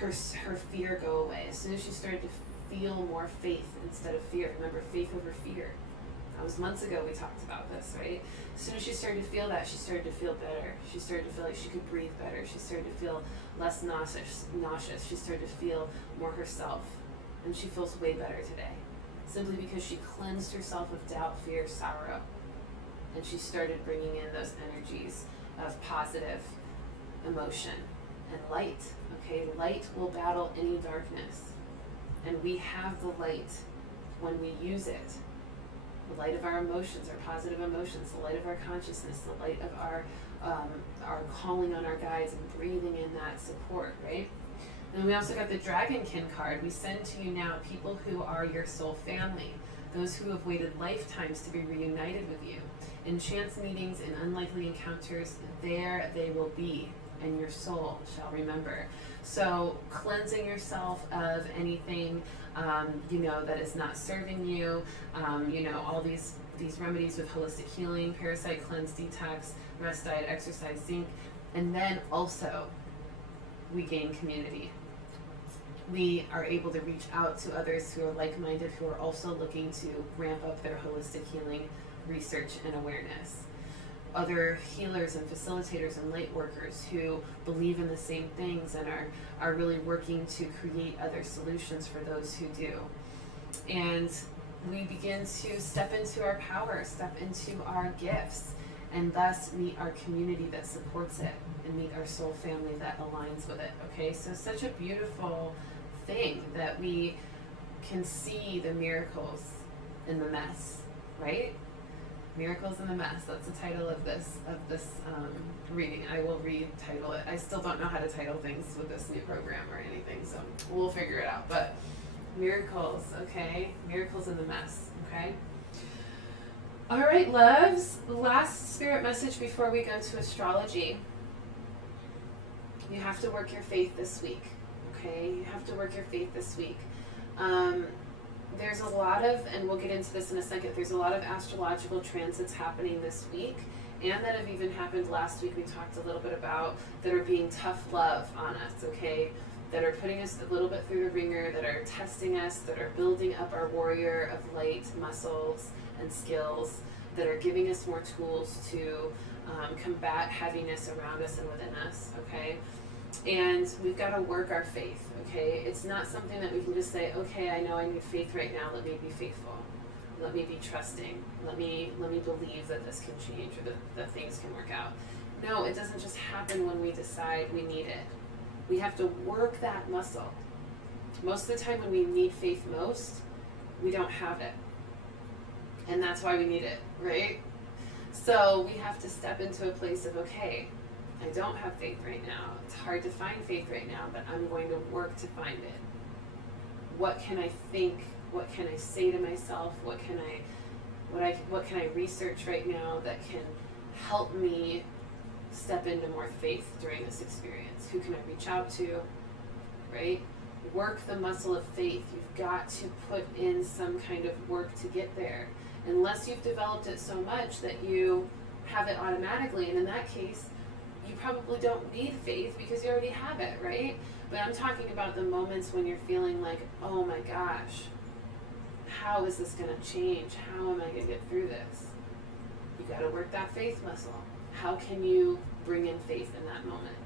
her fear go away, as soon as she started to feel more faith instead of fear. Remember, faith over fear. That was months ago we talked about this, right? As soon as she started to feel that, she started to feel better. She started to feel like she could breathe better. She started to feel less nauseous. She started to feel more herself. And she feels way better today. Simply because she cleansed herself of doubt, fear, sorrow. And she started bringing in those energies of positive emotion and light. Okay, light will battle any darkness. And we have the light when we use it. The light of our emotions, our positive emotions, the light of our consciousness, the light of our calling on our guides and breathing in that support, right? And we also got the Dragonkin card. We send to you now people who are your soul family, those who have waited lifetimes to be reunited with you. In chance meetings, in unlikely encounters, there they will be, and your soul shall remember. So cleansing yourself of anything, that is not serving you, all these remedies with holistic healing, parasite cleanse, detox, rest, diet, exercise, zinc, and then also we gain community. We are able to reach out to others who are like-minded, who are also looking to ramp up their holistic healing research and awareness. Other healers and facilitators and light workers who believe in the same things and are really working to create other solutions for those who do. And we begin to step into our power, step into our gifts, and thus meet our community that supports it and meet our soul family that aligns with it. Okay, so such a beautiful thing that we can see the miracles in the mess, right? Miracles in the Mess. That's the title of this reading. I will retitle it. I still don't know how to title things with this new program or anything, so we'll figure it out. But miracles, okay? Miracles in the mess, okay? All right, loves. Last spirit message before we go to astrology. You have to work your faith this week, okay? You have to work your faith this week. There's a lot of, and we'll get into this in a second, there's a lot of astrological transits happening this week, and that have even happened last week. We talked a little bit about that are being tough love on us, okay? That are putting us a little bit through the ringer, that are testing us, that are building up our warrior of light muscles and skills, that are giving us more tools to combat heaviness around us and within us, okay? And we've got to work our faith, okay? It's not something that we can just say, okay, I know I need faith right now, let me be faithful. Let me be trusting. Let me believe that this can change or that things can work out. No, it doesn't just happen when we decide we need it. We have to work that muscle. Most of the time when we need faith most, we don't have it. And that's why we need it, right? So we have to step into a place of, okay, I don't have faith right now. It's hard to find faith right now, but I'm going to work to find it. What can I think? What can I say to myself? What can I research right now that can help me step into more faith during this experience? Who can I reach out to? Right? Work the muscle of faith. You've got to put in some kind of work to get there. Unless you've developed it so much that you have it automatically, and in that case, you probably don't need faith because you already have it, right? But I'm talking about the moments when you're feeling like, oh my gosh, how is this going to change? How am I going to get through this? You got to work that faith muscle. How can you bring in faith in that moment?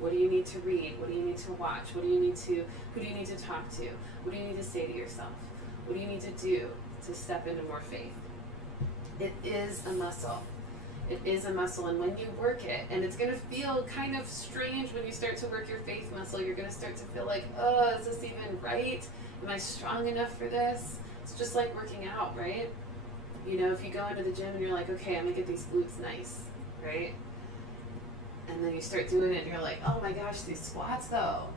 What do you need to read? What do you need to watch? Who do you need to talk to? What do you need to say to yourself? What do you need to do to step into more faith? It is a muscle. It is a muscle, and when you work it, and it's going to feel kind of strange when you start to work your faith muscle, you're going to start to feel like, oh, is this even right? Am I strong enough for this? It's just like working out, right? You know, if you go into the gym and you're like, okay, I'm going to get these glutes nice, right? And then you start doing it and you're like, oh my gosh, these squats though.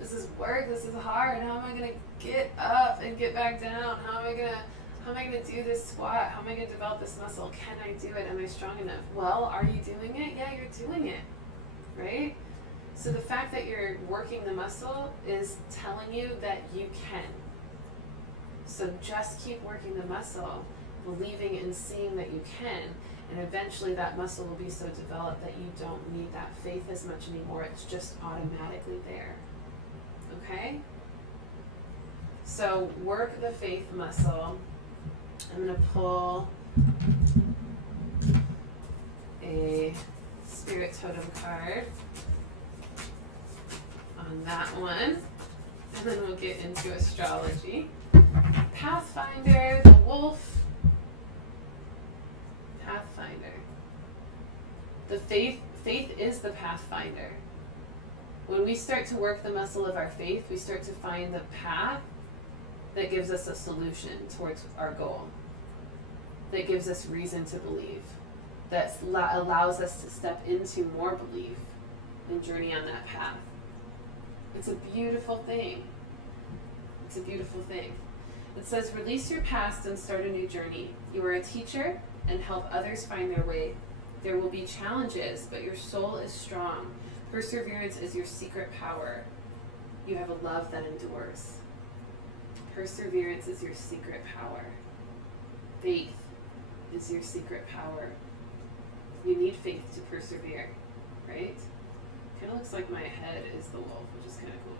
This is work, this is hard. How am I going to get up and get back down? How am I going to do this squat? How am I going to develop this muscle? Can I do it? Am I strong enough? Well, are you doing it? Yeah, you're doing it, right? So the fact that you're working the muscle is telling you that you can. So just keep working the muscle, believing and seeing that you can, and eventually that muscle will be so developed that you don't need that faith as much anymore. It's just automatically there, okay? So work the faith muscle. I'm going to pull a Spirit Totem card on that one, and then we'll get into astrology. Pathfinder, the wolf. Pathfinder. The faith is the pathfinder. When we start to work the muscle of our faith, we start to find the path that gives us a solution towards our goal, that gives us reason to believe, that allows us to step into more belief and journey on that path. It's a beautiful thing. It's a beautiful thing. It says, release your past and start a new journey. You are a teacher and help others find their way. There will be challenges, but your soul is strong. Perseverance is your secret power. You have a love that endures. Perseverance is your secret power. Faith is your secret power. You need faith to persevere, right? Kind of looks like my head is the wolf, which is kind of cool.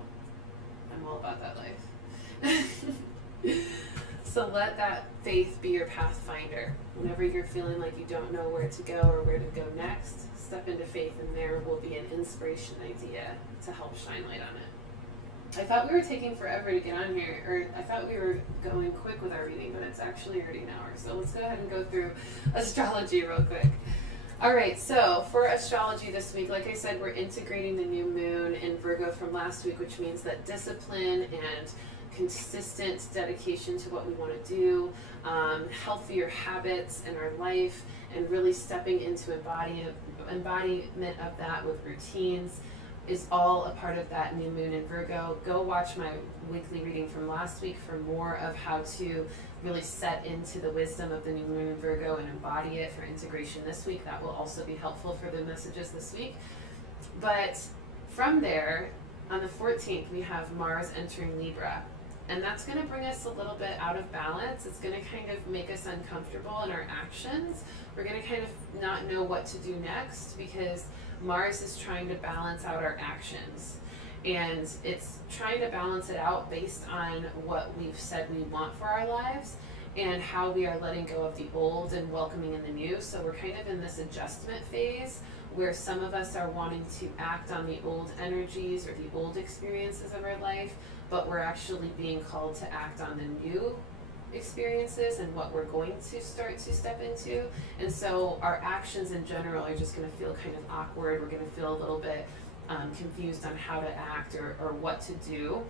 I'm all about that life. So let that faith be your pathfinder. Whenever you're feeling like you don't know where to go or where to go next, step into faith, and there will be an inspiration idea to help shine light on it. I thought we were taking forever to get on here, or I thought we were going quick with our reading, but it's actually already an hour. So let's go ahead and go through astrology real quick. All right, so for astrology this week, like I said, we're integrating the new moon in Virgo from last week, which means that discipline and consistent dedication to what we want to do, healthier habits in our life, and really stepping into embodiment of that with routines is all a part of that new moon in Virgo. Go watch my weekly reading from last week for more of how to really set into the wisdom of the new moon in Virgo and embody it for integration this week. That will also be helpful for the messages this week. But from there, on the 14th, we have Mars entering Libra. And that's going to bring us a little bit out of balance. It's going to kind of make us uncomfortable in our actions. We're going to kind of not know what to do next because Mars is trying to balance out our actions. And it's trying to balance it out based on what we've said we want for our lives and how we are letting go of the old and welcoming in the new. So we're kind of in this adjustment phase where some of us are wanting to act on the old energies or the old experiences of our life, but we're actually being called to act on the new experiences and what we're going to start to step into. And so our actions in general are just going to feel kind of awkward. We're going to feel a little bit confused on how to act or what to do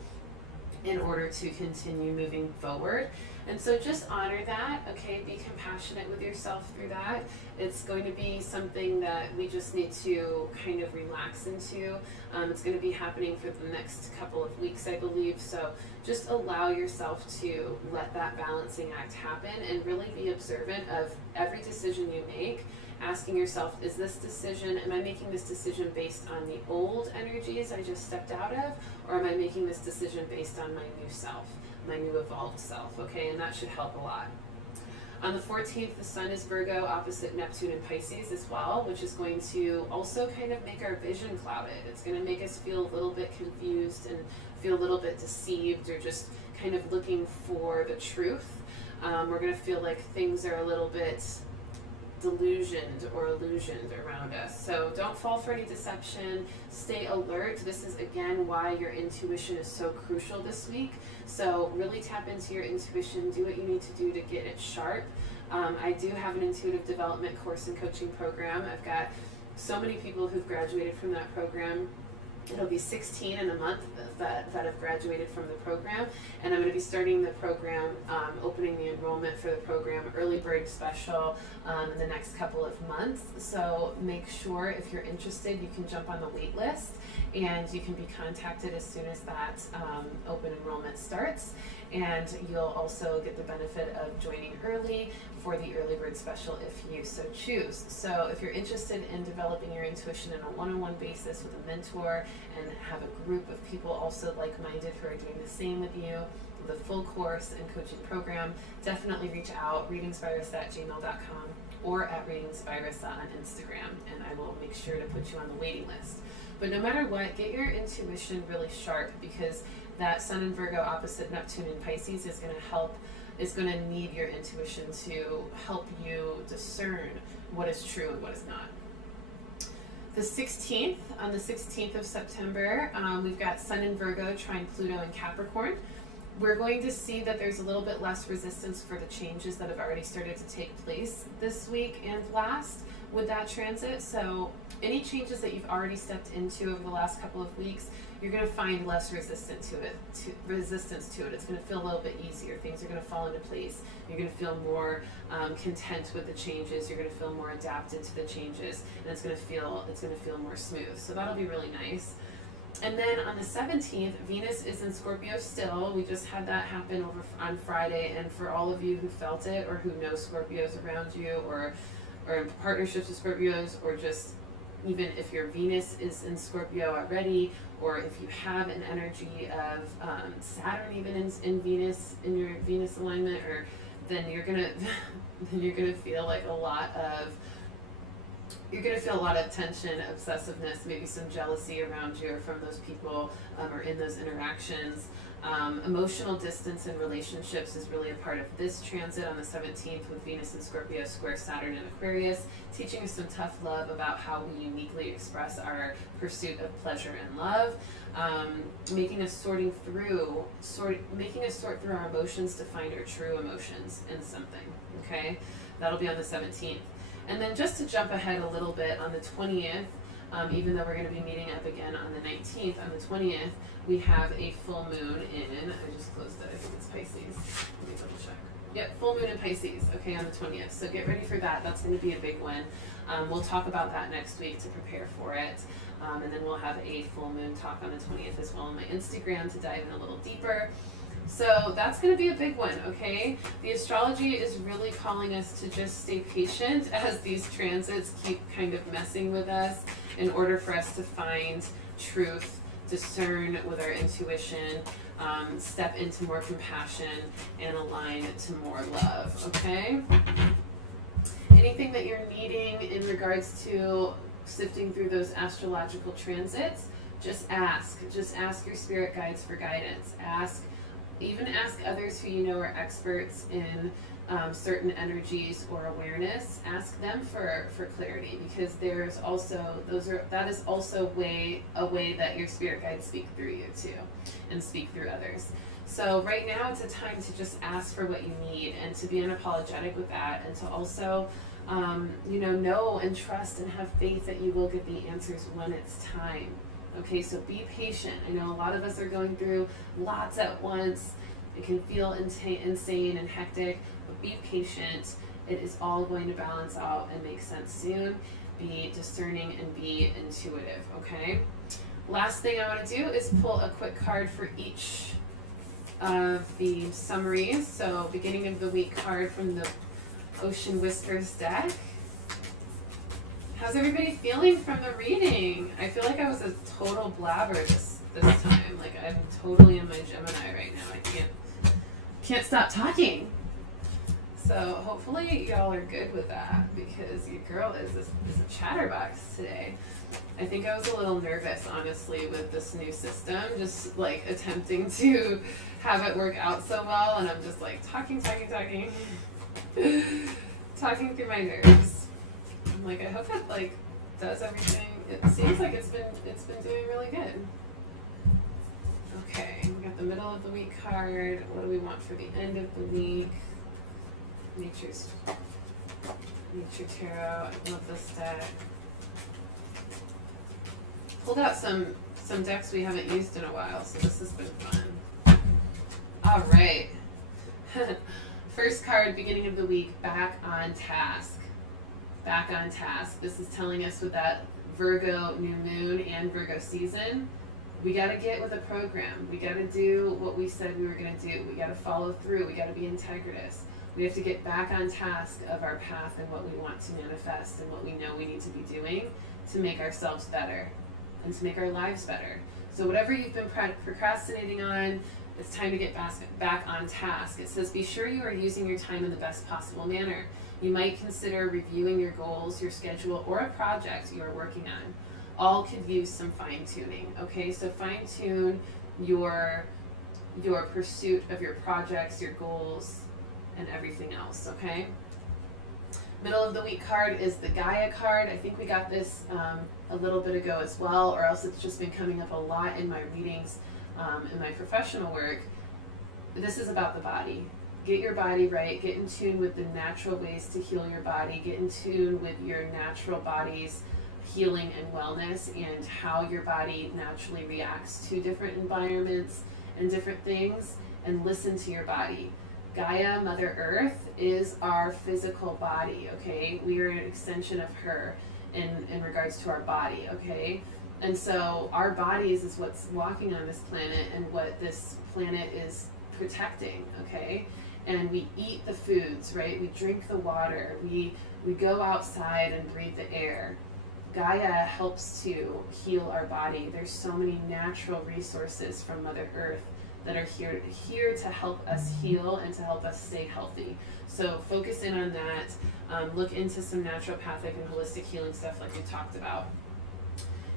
in order to continue moving forward. And so just honor that, okay? Be compassionate with yourself through that. It's going to be something that we just need to kind of relax into. It's going to be happening for the next couple of weeks, I believe. So just allow yourself to let that balancing act happen and really be observant of every decision you make. Asking yourself, is this decision, am I making this decision based on the old energies I just stepped out of, or am I making this decision based on my new self, my new evolved self, okay? And that should help a lot. On the 14th, the Sun is Virgo opposite Neptune and Pisces as well, which is going to also kind of make our vision clouded. It's going to make us feel a little bit confused and feel a little bit deceived or just kind of looking for the truth. We're going to feel like things are a little bit delusioned or illusioned around us. So don't fall for any deception. Stay alert. This is again why your intuition is so crucial this week. So really tap into your intuition. Do what you need to do to get it sharp. I do have an intuitive development course and coaching program. I've got so many people who've graduated from that program. It'll be 16 in a month that have graduated from the program, and I'm going to be starting the program, opening the enrollment for the program, early bird special, in the next couple of months. So make sure if you're interested, you can jump on the wait list, and you can be contacted as soon as that open enrollment starts. And you'll also get the benefit of joining early for the early bird special if you so choose. So if you're interested in developing your intuition in a one-on-one basis with a mentor and have a group of people also like-minded who are doing the same with you, the full course and coaching program, definitely reach out, readingsbyrissa@gmail.com or at readingsbyrissa on Instagram, and I will make sure to put you on the waiting list. But no matter what, get your intuition really sharp, because that Sun in Virgo opposite Neptune in Pisces is going to help is going to need your intuition to help you discern what is true and what is not. The 16th, on the 16th of September, we've got Sun in Virgo trine Pluto in Capricorn. We're going to see that there's a little bit less resistance for the changes that have already started to take place this week and last with that transit. So any changes that you've already stepped into over the last couple of weeks, you're going to find less resistance to it. It's going to feel a little bit easier. Things are going to fall into place. You're going to feel more content with the changes. You're going to feel more adapted to the changes, and it's going to feel more smooth. So that'll be really nice. And then on the 17th, Venus is in Scorpio still. We just had that happen over on Friday, and for all of you who felt it or who know Scorpios around you, or in partnerships with Scorpios, or just even if your Venus is in Scorpio already, or if you have an energy of Saturn even in Venus, in your Venus alignment, or then you're gonna feel like a lot of tension, obsessiveness, maybe some jealousy around you or from those people or in those interactions. Emotional distance in relationships is really a part of this transit on the 17th with Venus in Scorpio square Saturn in Aquarius, teaching us some tough love about how we uniquely express our pursuit of pleasure and love, making us sort through our emotions to find our true emotions in something. Okay, that'll be on the 17th. And then just to jump ahead a little bit, on the 20th, even though we're going to be meeting up again on the 19th, on the 20th, we have a full moon in, I just closed it, I think it's Pisces. Let me double check. Yep, full moon in Pisces, okay, on the 20th. So get ready for that. That's going to be a big one. We'll talk about that next week to prepare for it. And then we'll have a full moon talk on the 20th as well on my Instagram to dive in a little deeper. So that's going to be a big one, okay? The astrology is really calling us to just stay patient as these transits keep kind of messing with us in order for us to find truth, discern with our intuition, step into more compassion, and align to more love, okay? Anything that you're needing in regards to sifting through those astrological transits, just ask. Just ask your spirit guides for guidance. Even ask others who you know are experts in certain energies or awareness. Ask them for clarity, because that is also a way that your spirit guides speak through you too, and speak through others. So right now it's a time to just ask for what you need and to be unapologetic with that, and to also know and trust and have faith that you will get the answers when it's time. Okay, so be patient. I know a lot of us are going through lots at once. It can feel insane and hectic, but be patient. It is all going to balance out and make sense soon. Be discerning and be intuitive, okay? Last thing I want to do is pull a quick card for each of the summaries. So beginning of the week card from the Ocean Whispers deck. How's everybody feeling from the reading? I feel like I was a total blabber this time. Like I'm totally in my Gemini right now. I can't stop talking. So hopefully y'all are good with that, because your girl is a chatterbox today. I think I was a little nervous, honestly, with this new system, just like attempting to have it work out so well, and I'm just like talking through my nerves. I'm like, I hope it like does everything. It seems like it's been doing really good. Okay, we got the middle of the week card. What do we want for the end of the week? Nature Tarot. I love this deck. Pulled out some decks we haven't used in a while, so this has been fun. All right. First card, beginning of the week, back on task. Back on task. This is telling us with that Virgo new moon and Virgo season, we got to get with a program. We got to do what we said we were going to do. We got to follow through. We got to be integritous. We have to get back on task of our path and what we want to manifest and what we know we need to be doing to make ourselves better and to make our lives better. So whatever you've been procrastinating on, it's time to get back on task. It says, be sure you are using your time in the best possible manner. You might consider reviewing your goals, your schedule, or a project you are working on. All could use some fine-tuning, okay? So fine-tune your pursuit of your projects, your goals, and everything else, okay? Middle of the week card is the Gaia card. I think we got this a little bit ago as well, or else it's just been coming up a lot in my readings, in my professional work. This is about the body. Get your body right. Get in tune with the natural ways to heal your body. Get in tune with your natural body's healing and wellness, and how your body naturally reacts to different environments and different things, and listen to your body. Gaia, Mother Earth, is our physical body, okay? We are an extension of her in regards to our body, okay? And so our bodies is what's walking on this planet and what this planet is protecting, okay? And we eat the foods, right? We drink the water. We go outside and breathe the air. Gaia helps to heal our body. There's so many natural resources from Mother Earth that are here to help us heal and to help us stay healthy. So focus in on that. Look into some naturopathic and holistic healing stuff like we talked about.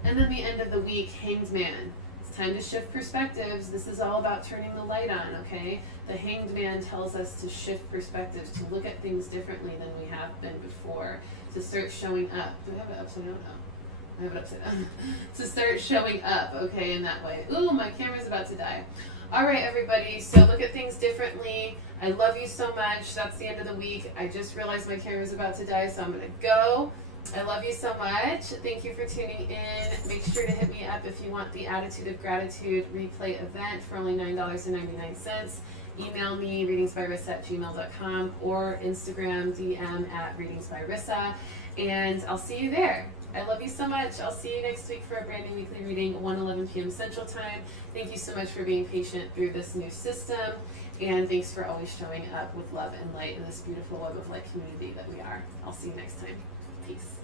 And then the end of the week, Hanged Man. It's time to shift perspectives. This is all about turning the light on, okay? The Hanged Man tells us to shift perspectives, to look at things differently than we have been before, to start showing up. Do I have it upside down? No. I have it upside down. To start showing up, okay, in that way. Ooh, my camera's about to die. All right, everybody, so look at things differently. I love you so much. That's the end of the week. I just realized my camera's about to die, so I'm going to go. I love you so much. Thank you for tuning in. Make sure to hit me up if you want the Attitude of Gratitude replay event for only $9.99. Email me, readingsbyrissa@gmail.com, or Instagram DM at readingsbyrissa, and I'll see you there. I love you so much. I'll see you next week for a brand new weekly reading, 1:11 p.m. Central Time. Thank you so much for being patient through this new system, and thanks for always showing up with love and light in this beautiful web of light community that we are. I'll see you next time. Peace.